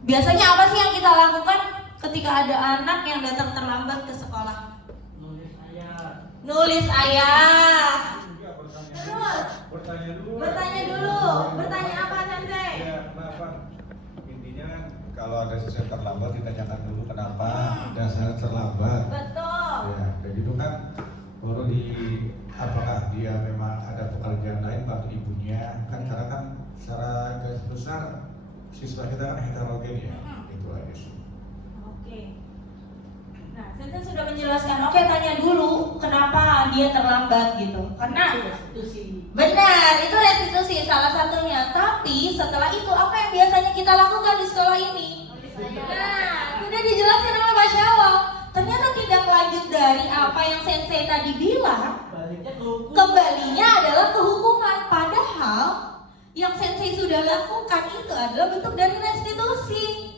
Biasanya apa sih yang kita lakukan ketika ada anak yang datang terlambat ke sekolah? Nulis ayat. Terus bertanya apa Sensei? Ya, kenapa? Intinya kan kalau ada siswa yang terlambat ditanyakan dulu kenapa dasarnya terlambat. Betul. Ya, kayak gitu kan baru apakah dia memang ada pekerjaan lain bantu ibunya kan, karena kan secara garis besar siswa kita kan heterogen ya. Itu aja sih. Oke. Nah, Sensei sudah menjelaskan. Oke, tanya dulu kenapa dia terlambat gitu. Karena benar, itu restitusi salah satunya. Tapi setelah itu apa yang biasanya kita lakukan di sekolah ini? Nah, sudah dijelaskan oleh Pak Syawal. Ternyata tidak lanjut dari apa yang Sensei tadi bilang. Kembalinya adalah kehukuman. Padahal yang Sensei sudah lakukan itu adalah bentuk dari restitusi.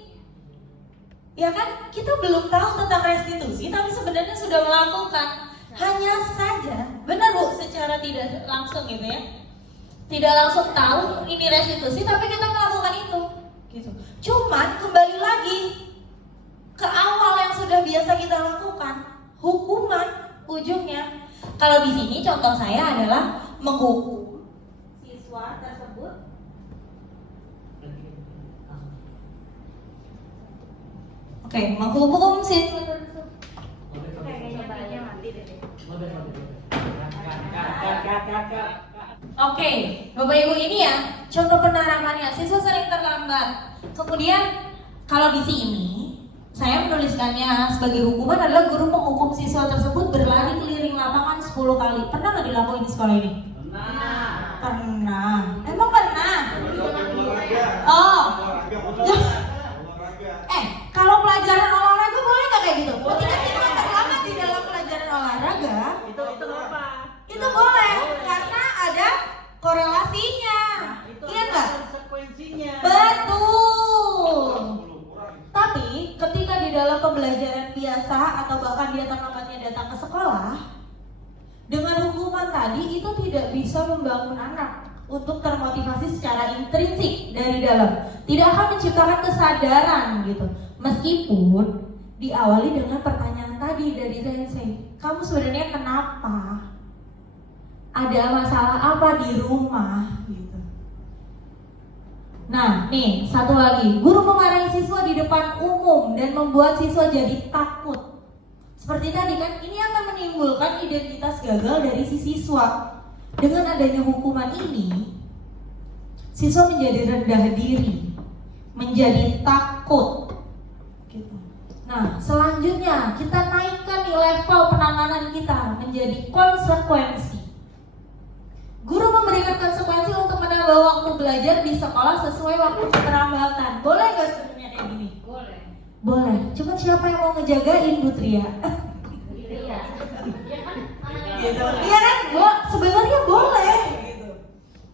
Ya kan, kita belum tahu tentang restitusi, tapi sebenarnya sudah melakukan. Hanya saja, benar Bu, secara tidak langsung gitu ya, tidak langsung tahu ini restitusi, tapi kita melakukan itu. Gitu. Cuman kembali lagi ke awal yang sudah biasa kita lakukan, hukuman ujungnya. Kalau di sini contoh saya adalah menghukum siswa tersebut. Oke, menghukum siswa tersebut. Oke, Bapak Ibu, ini ya contoh penerapannya. Siswa sering terlambat. Kemudian kalau di sini saya menuliskannya sebagai hukuman adalah guru menghukum siswa tersebut berlari keliling lapangan 10 kali. Pernah nggak dilakuin di sekolah ini? Pernah. Emang pernah? Oh. Kalau pelajaran olahraga boleh nggak kayak gitu? Ketika siswa terlambat di dalam pelajaran olahraga, itu apa? Itu boleh, karena ada korelasinya. Iya nggak? Konsekuensinya. Betul. Tapi ketika di dalam pembelajaran biasa atau bahkan dia terlambatnya datang ke sekolah, dengan hukuman tadi itu tidak bisa membangun anak untuk termotivasi secara intrinsik dari dalam. Tidak akan menciptakan kesadaran gitu. Meskipun diawali dengan pertanyaan tadi dari Sensei, kamu sebenarnya kenapa? Ada masalah apa di rumah? Gitu. Nah, nih satu lagi, guru memarahi siswa di depan umum dan membuat siswa jadi takut. Seperti tadi kan, ini akan menimbulkan identitas gagal dari si siswa. Dengan adanya hukuman ini, siswa menjadi rendah diri, menjadi takut. Gitu. Nah, selanjutnya kita naikkan nih level penanganan kita menjadi konsekuensi. Guru memberikan konsekuensi untuk menambah waktu belajar di sekolah sesuai waktu keterlambatan. Boleh gak sebenarnya kayak gini? Boleh. Boleh. Cuma siapa yang mau ngejagain Bu Tria? Iya. Iya kan? Gitu. Iya kan? Sebenarnya boleh. Gitu.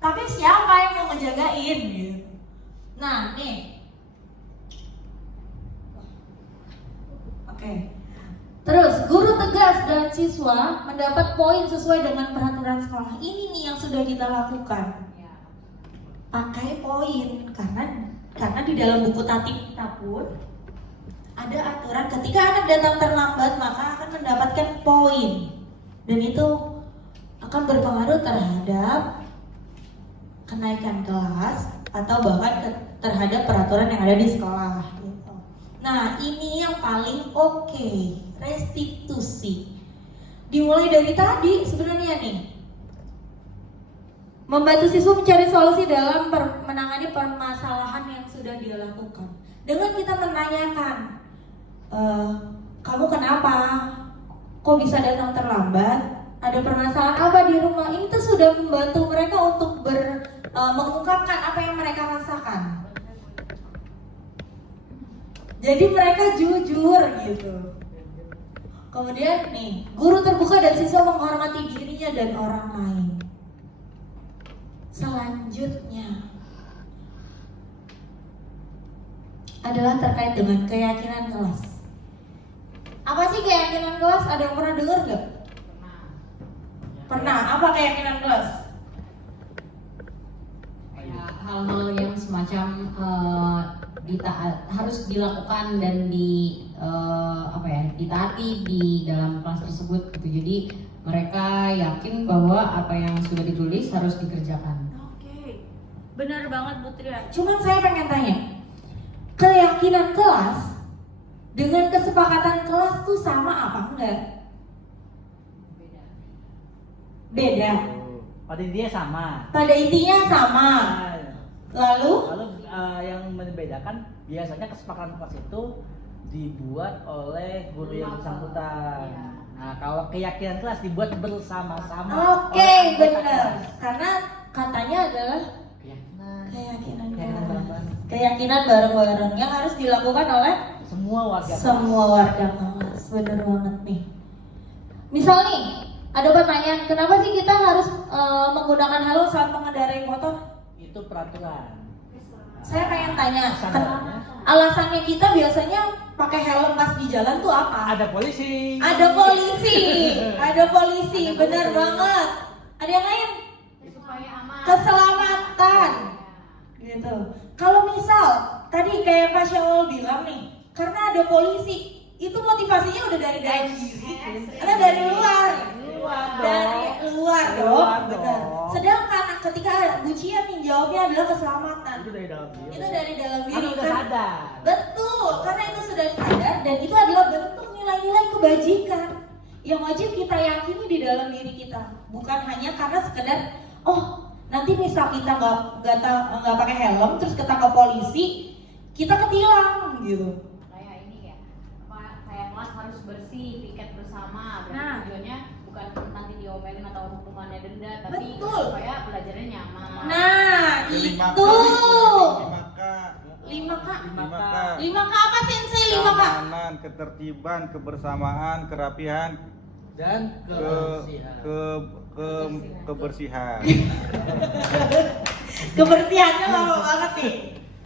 Tapi siapa yang mau ngejagain? Gitu. Nah, nih. Oke. Terus, guru tegas dan siswa mendapat poin sesuai dengan peraturan sekolah. Ini nih yang sudah kita lakukan. Pakai poin karena di dalam buku tatip kita pun ada aturan ketika anak datang terlambat maka akan mendapatkan poin. Dan itu akan berpengaruh terhadap kenaikan kelas atau bahkan terhadap peraturan yang ada di sekolah. Nah, ini yang paling oke, restitusi. Dimulai dari tadi sebenarnya nih. Membantu siswa mencari solusi dalam menangani permasalahan yang sudah dia lakukan. Dengan kita menanyakan, kamu kenapa? Kok bisa datang terlambat? Ada permasalahan apa di rumah? Ini tuh sudah membantu mereka untuk mengungkapkan apa yang mereka rasakan. Jadi mereka jujur gitu. Kemudian nih, guru terbuka dan siswa menghormati dirinya dan orang lain. Selanjutnya adalah terkait dengan keyakinan kelas. Apa sih keyakinan kelas? Ada yang pernah dengar nggak? Pernah. Apa keyakinan kelas? Ya, hal-hal yang semacam harus dilakukan dan ditaati di dalam kelas tersebut gitu. Jadi mereka yakin bahwa apa yang sudah ditulis harus dikerjakan. Oke, benar banget Bu Tria. Cuman saya pengen tanya, keyakinan kelas dengan kesepakatan kelas tuh sama apa enggak? Beda. Pada intinya sama. Pada intinya sama. Lalu yang membedakan biasanya kesepakatan kelas itu dibuat oleh guru yang bersangkutan. Nah, kalau keyakinan kelas dibuat bersama-sama. Oke, benar. Karena katanya adalah keyakinan bareng-bareng yang harus dilakukan oleh semua warga kelas. Benar banget nih. Misal nih, ada pertanyaan, kenapa sih kita harus menggunakan helm saat mengendarai motor? Itu peraturan. Saya pengen tanya, alasannya kita biasanya pakai helm pas di jalan tuh apa? Ada polisi. Ada polisi, benar banget. Ada yang lain? Supaya aman. Keselamatan. Gitu. Kalau misal tadi kayak Pak Syawal bilang nih, karena ada polisi, itu motivasinya udah dari dalam diri, karena dari luar. Dari luar dong. Benar. Sedangkan ketika Bu Cia nih jawabnya adalah keselamatan. Itu dari dalam diri. Itu dari dalam diri. Karena udah sadar. Betul, karena itu sudah sadar dan itu adalah bentuk nilai-nilai kebajikan yang wajib kita yakini di dalam diri kita. Bukan hanya karena sekedar nanti misal kita nggak pakai helm terus ketangkap polisi, kita ketilang gitu. Kayak ini ya, kayak kelas harus bersih, piket bersama. Berarti Nah. tujuannya bukan nanti diomelin atau hukumannya denda, tapi Betul. supaya belajarnya nyaman. Nah, itu 5K. 5K apa Sensei 5K? Keamanan, ketertiban, kebersamaan, kerapihan, Dan kebersihan. Kebersihannya lama banget nih.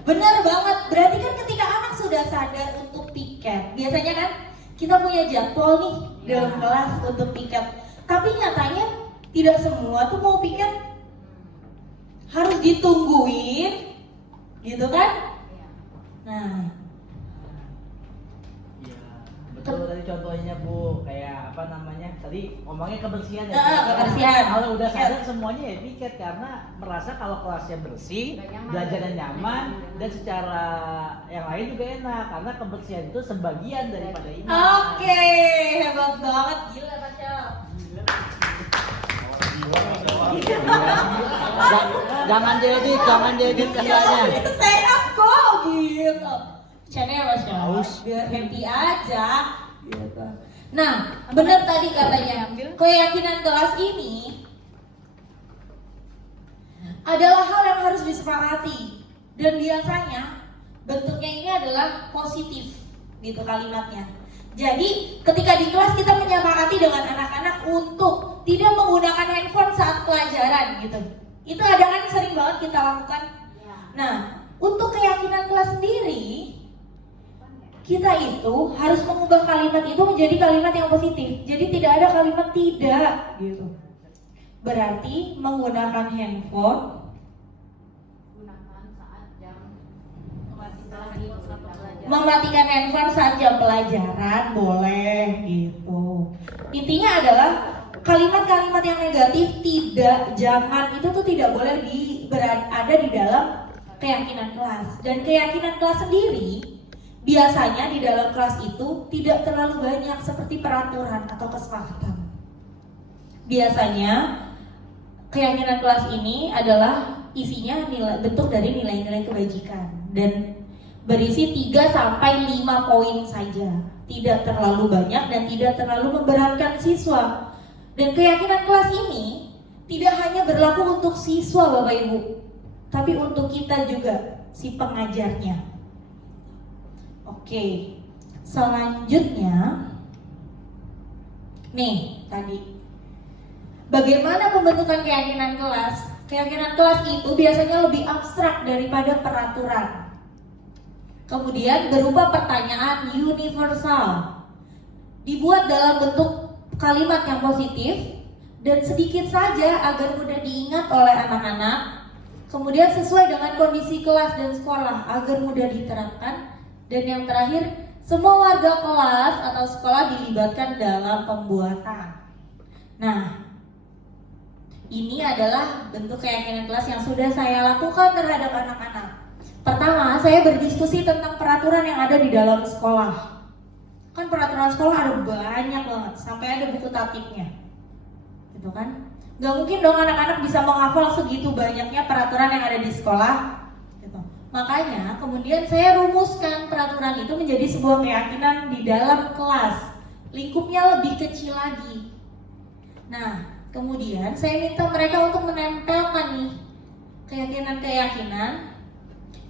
Benar banget. Berarti kan ketika anak sudah sadar untuk piket, biasanya kan kita punya jadwal nih dalam kelas untuk piket. Tapi nyatanya tidak semua tuh mau piket. Harus ditungguin, gitu kan? Nah, Kalau tadi contohnya Bu, kayak apa namanya? Tadi ngomongnya kebersihan ya. Kebersihan. Kalau udah sadar semuanya ya piket karena merasa kalau kelasnya bersih, belajarnya nyaman dan secara yang lain juga enak karena kebersihan itu sebagian daripada iman. Oke, hebat banget, gila Pacar. Jangan diedit katanya. Itu stand up kok gitu. Channel Mas, biar happy aja gitu. Nah, benar tadi katanya, keyakinan kelas ini adalah hal yang harus disepakati dan biasanya bentuknya ini adalah positif gitu kalimatnya. Jadi ketika di kelas kita menyepakati dengan anak-anak untuk tidak menggunakan handphone saat pelajaran gitu. Itu ada kan sering banget kita lakukan. Nah, untuk keyakinan kelas sendiri, kita itu harus mengubah kalimat itu menjadi kalimat yang positif. Jadi tidak ada kalimat tidak gitu. Berarti menggunakan handphone mematikan handphone saat jam pelajaran boleh gitu. Intinya adalah kalimat-kalimat yang negatif tidak, jangan itu tuh tidak boleh ada di dalam keyakinan kelas. Dan keyakinan kelas sendiri biasanya di dalam kelas itu tidak terlalu banyak seperti peraturan atau kesepakatan. Biasanya keyakinan kelas ini adalah isinya bentuk dari nilai-nilai kebajikan dan berisi 3 sampai 5 poin saja. Tidak terlalu banyak dan tidak terlalu memberatkan siswa. Dan keyakinan kelas ini tidak hanya berlaku untuk siswa Bapak Ibu, tapi untuk kita juga, si pengajarnya. Oke, selanjutnya nih tadi bagaimana pembentukan keyakinan kelas? Keyakinan kelas itu biasanya lebih abstrak daripada peraturan. Kemudian berupa pertanyaan universal, dibuat dalam bentuk kalimat yang positif dan sedikit saja agar mudah diingat oleh anak-anak. Kemudian sesuai dengan kondisi kelas dan sekolah agar mudah diterapkan. Dan yang terakhir, semua warga kelas atau sekolah dilibatkan dalam pembuatan. Nah, ini adalah bentuk keyakinan kelas yang sudah saya lakukan terhadap anak-anak. Pertama, saya berdiskusi tentang peraturan yang ada di dalam sekolah. Kan peraturan sekolah ada banyak banget, sampai ada buku tatipnya, gitu kan? Gak mungkin dong anak-anak bisa menghafal segitu banyaknya peraturan yang ada di sekolah. Makanya kemudian saya rumuskan peraturan itu menjadi sebuah keyakinan di dalam kelas. Lingkupnya lebih kecil lagi. Nah, kemudian saya minta mereka untuk menempelkan nih keyakinan-keyakinan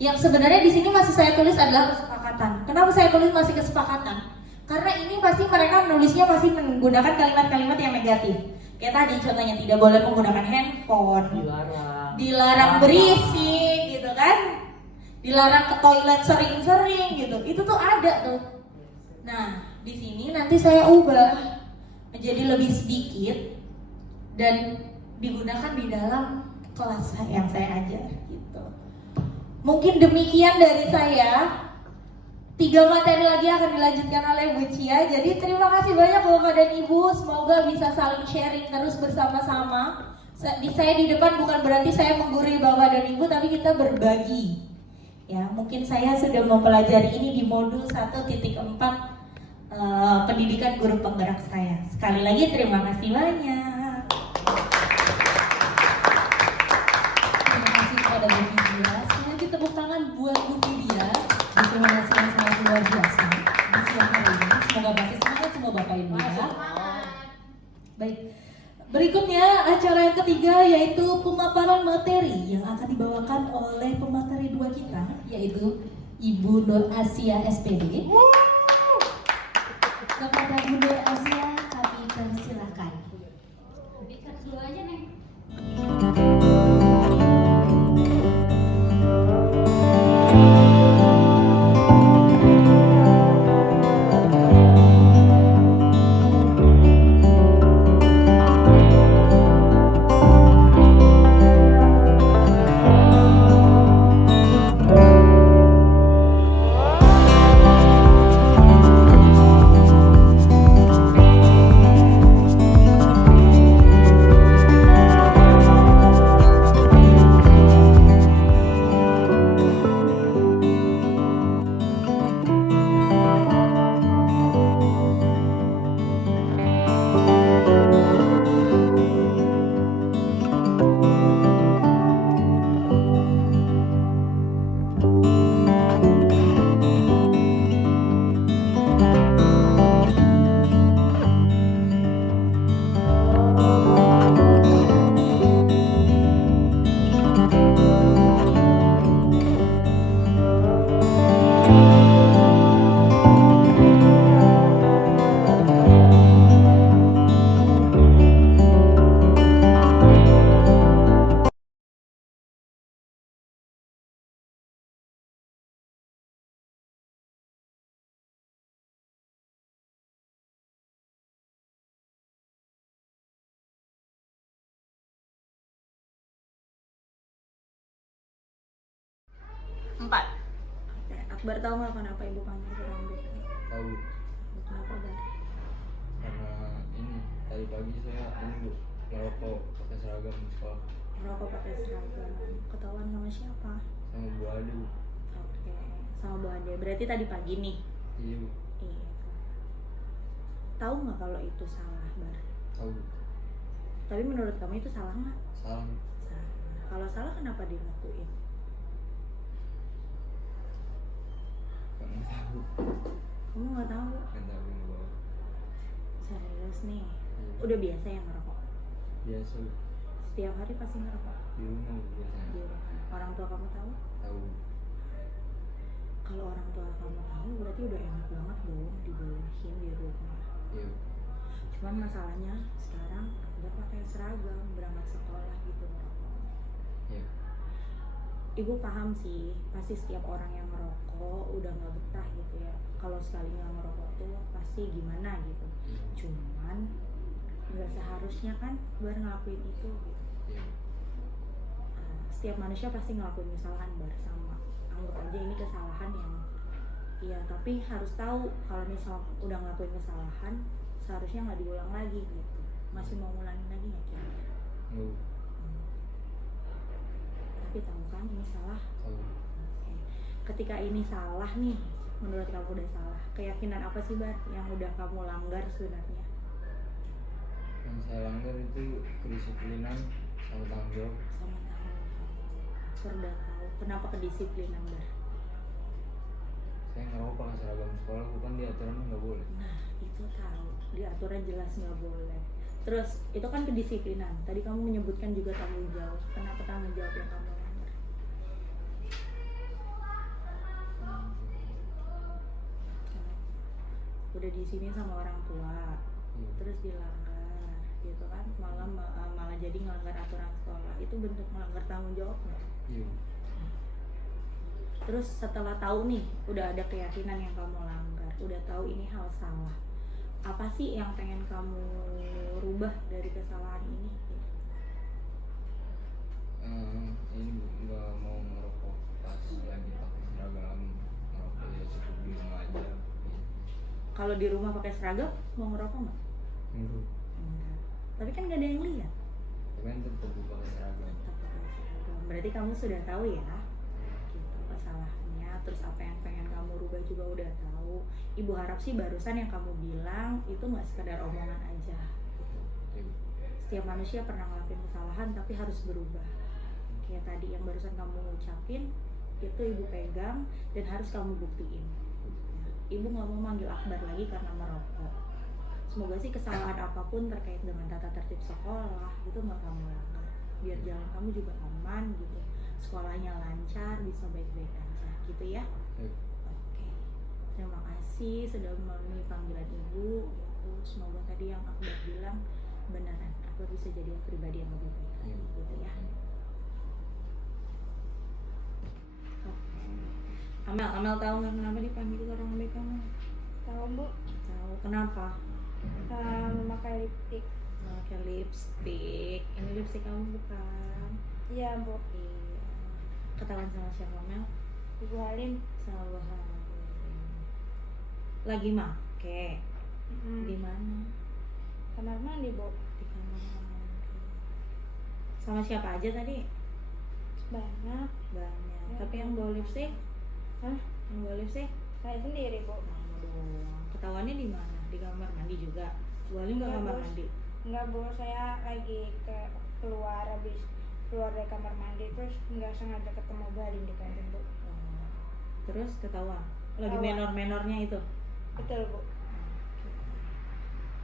yang sebenarnya di sini masih saya tulis adalah kesepakatan. Kenapa saya tulis masih kesepakatan? Karena ini pasti mereka menulisnya masih menggunakan kalimat-kalimat yang negatif. Kayak tadi contohnya tidak boleh menggunakan handphone, dilarang berisik gitu kan. Dilarang ke toilet sering-sering gitu. Itu tuh ada tuh. Nah, di sini nanti saya ubah menjadi lebih sedikit dan digunakan di dalam kelas yang saya ajar gitu. Mungkin demikian dari saya. 3 materi lagi akan dilanjutkan oleh Bu Cia. Jadi terima kasih banyak Bapak dan Ibu. Semoga bisa saling sharing terus bersama-sama. Saya di depan bukan berarti saya menggurui Bapak dan Ibu, tapi kita berbagi. Ya, mungkin saya sudah mempelajari ini di modul 1.4 pendidikan guru penggerak saya. Sekali lagi terima kasih banyak. Terima kasih kepada Bu Vidya. Sekali lagi tepuk tangan buat Bu Vidya. Diseminasi yang sangat luar biasa di siang hari ini. Semoga masih semangat semua Bapak Ibu ya. Baik. Berikutnya acara yang ketiga yaitu pemaparan materi yang akan dibawakan oleh pemateri 2 kita, yaitu Ibu Nur Asia SPD. Kepada Bu Nur Asia kami persilakan. Bikin dulu aja Neng. Bar tahu nggak kenapa ibu panggil seorang BK? Tahu. Kenapa Bar? Karena ini tadi pagi saya ini Bu ngerokok pakai seragam di sekolah Rokok pakai seragam. Ketahuan sama siapa? sama Bu Ade Bu. Oke, sama Bu Ade. Berarti tadi pagi nih. Iya Bu. Iya. Tahu nggak kalau itu salah Bar? Tahu Bu. Tapi menurut kamu itu salah nggak? Salah Bu. Salah. Kalau salah kenapa dilakuin? Karena tahu. Kamu nggak tahu? Kan tahu Bu. Serius nih. Iya. Udah biasa ya ngerokok? Biasa Bu. Setiap hari pasti ngerokok? Di rumah Bu biasanya. Di rumah. Orang tua kamu tahu? Tahu. Kalau orang tua kamu tahu berarti udah enak banget dong dibolehin di rumah. Iya Bu. Cuman masalahnya sekarang udah pakai seragam berangkat sekolah gitu ngerokok. Iya. Ibu paham sih, pasti setiap orang yang ngerokok udah nggak betah gitu ya. Kalau sekali nggak ngerokok tuh pasti gimana gitu. Cuman nggak seharusnya kan Bar ngelakuin itu gitu. Iya. Setiap manusia pasti ngelakuin kesalahan Bar, sama anggap aja ini kesalahan yang iya, tapi harus tahu kalau misal udah ngelakuin kesalahan seharusnya nggak diulang lagi gitu. Masih mau ngulangin lagi nggak kira-kira? Bu. Tapi tahu kan ini salah. Tahu. Oke. Ketika ini salah nih, menurut kamu udah salah, keyakinan apa sih Bar yang udah kamu langgar sebenarnya? Yang saya langgar itu kedisiplinan sama tanggung jawab. Sama tanggung jawab. Udah tahu kenapa kedisiplinan Bar? Saya ngerokok pakai seragam sekolah bukan di aturan nggak boleh. Nah itu tahu, di aturan jelas nggak boleh. Terus itu kan kedisiplinan. Tadi kamu menyebutkan juga tanggung jawab. Kenapa tanggung jawab yang kamu langgar? Udah di sini sama orang tua, terus dilanggar, gitu kan? Malah jadi ngelanggar aturan sekolah. Itu bentuk melanggar tanggung jawab nggak? Iya. Terus setelah tahu nih, udah ada keyakinan yang kamu langgar, udah tahu ini hal salah. Apa sih yang pengen kamu rubah dari kesalahan ini? Ini Bu, nggak mau ngerokok pas lagi pakai seragam, ngerokok ya cukup di rumah aja. Kalau di rumah pakai seragam, mau ngerokok nggak? Enggak. Enggak. Tapi kan nggak ada yang lihat. Tapi kan tetap pakai seragam. Tetap pakai seragam. Berarti kamu sudah tahu ya, gitu kesalahannya. Terus apa yang pengen kamu rubah juga udah tahu. Ibu harap sih barusan yang kamu bilang itu nggak sekedar omongan aja. Setiap manusia pernah ngelakuin kesalahan tapi harus berubah. Kayak tadi yang barusan kamu ucapin itu ibu pegang dan harus kamu buktiin. Ibu nggak mau manggil Akbar lagi karena merokok. Semoga sih kesalahan apapun terkait dengan tata tertib sekolah itu nggak kamu langgar. Biar jalan kamu juga aman gitu, sekolahnya lancar, bisa baik-baik aja gitu ya. Oke. Terima kasih sudah memenuhi panggilan ibu. Gitu. Semoga tadi yang Akbar bilang beneran. Akbar bisa jadi pribadi yang lebih baik lagi gitu ya. Amel tahu nggak kenapa dipanggil orang BK kamu? Tahu Bu. Tahu kenapa? Memakai lipstick. Memakai lipstick. Ini lipstick kamu bukan? Iya Bu. Iya. Ketahuan sama siapa Mel? Ibu Halim. Sama Bu Halim. Lagi make? Di mana? Kamar mandi Bu. Di kamar mandi. Sama siapa aja tadi? Banyak. Banyak. Ya. Tapi yang bawa lipstick? Hah? Yang bawa lipstick? Saya sendiri Bu. Kamu doang. Ketahuannya di mana? Di kamar mandi juga. Bu Halim nggak kamar mandi? Enggak Bu, saya lagi keluar habis keluar dari kamar mandi terus nggak sengaja ketemu Bu Halim di kantin Bu. Terus ketahuan? Lagi Ketahuan. menor-menornya itu? Betul Bu.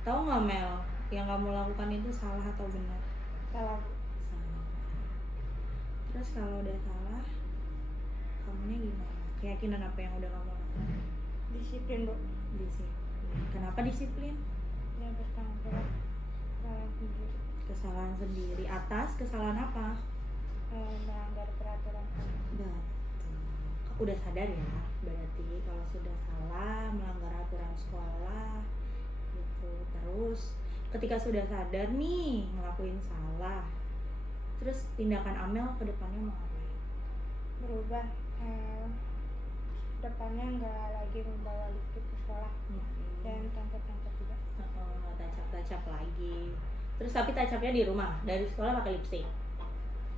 Tahu nggak Mel, yang kamu lakukan itu salah atau benar? Salah Bu. Salah. Terus kalau udah salah, kamunya gimana? Keyakinan apa yang udah kamu lakukan? Disiplin Bu. Disiplin. Kenapa disiplin? Ya bertanggung jawab. Salah sendiri. Kesalahan sendiri. Atas kesalahan apa? Melanggar peraturan. Betul. Udah sadar ya, berarti kalau sudah salah melanggar aturan sekolah gitu. Terus ketika sudah sadar nih ngelakuin salah, terus tindakan Amel ke depannya mau ngapain? Berubah depannya nggak lagi membawa lipstick ke sekolah dan tancap-tancap juga. Tancap lagi. Terus tapi tancapnya di rumah, dari sekolah pakai lipstick?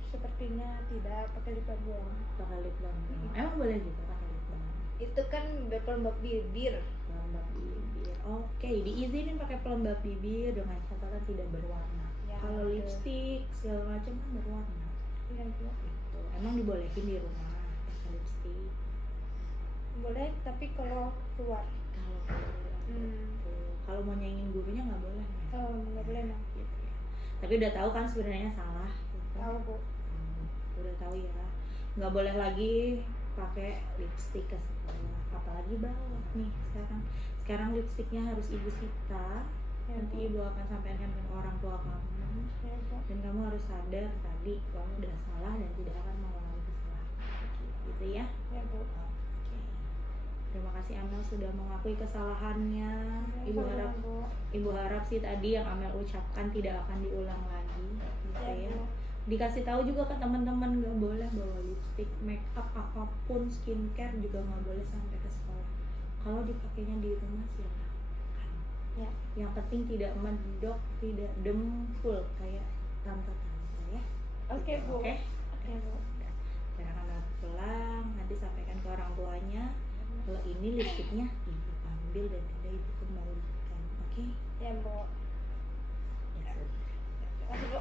Sepertinya tidak, pakai lip balm doang. Pakai lip balm. Emang boleh juga pakai lip balm? Itu kan pelembab bibir. Pelembab bibir. Oke, diizinin pakai pelembab bibir dengan catatan tidak berwarna. Ya, kalau betul. lipstick segala macam kan berwarna. Iya, Bu. Gitu. Emang dibolehin di rumah pakai lipstick? Boleh, tapi kalau keluar. Kalau kalau mau nyanyiin gurunya nggak boleh. Oh, nggak boleh Mang. Gitu ya. Tapi udah tahu kan sebenarnya salah. Gitu. Tahu, Bu. Udah tahu ya. Nggak boleh lagi pakai lipstick ke sekolah, apalagi bawa nih sekarang lipstiknya harus ibu sita. Nanti ibu akan sampaikan ke orang tua kamu, dan kamu harus sadar tadi kamu udah salah dan tidak akan mengulangi kesalahan gitu ya. Ya, Bu. Oke. Terima kasih Amel sudah mengakui kesalahannya. Ibu harap sih tadi yang Amel ucapkan tidak akan diulang lagi gitu ya. Dikasih tahu juga ke teman-teman nggak boleh bawa lipstick, make up apapun, skincare juga nggak boleh sampai ke sekolah. Kalau dipakainya di rumah silakan. Ya. Yang penting tidak mendok, tidak dempul kayak tante-tante ya. Oke, Bu. Oke. Oke, Bu. Sekarang Amel pulang, nanti sampaikan ke orang tuanya. Kalau ini lipstiknya ibu ambil dan tidak ibu kembalikan. Oke? Ya, Bu. Ya sudah. Terima kasih, Bu.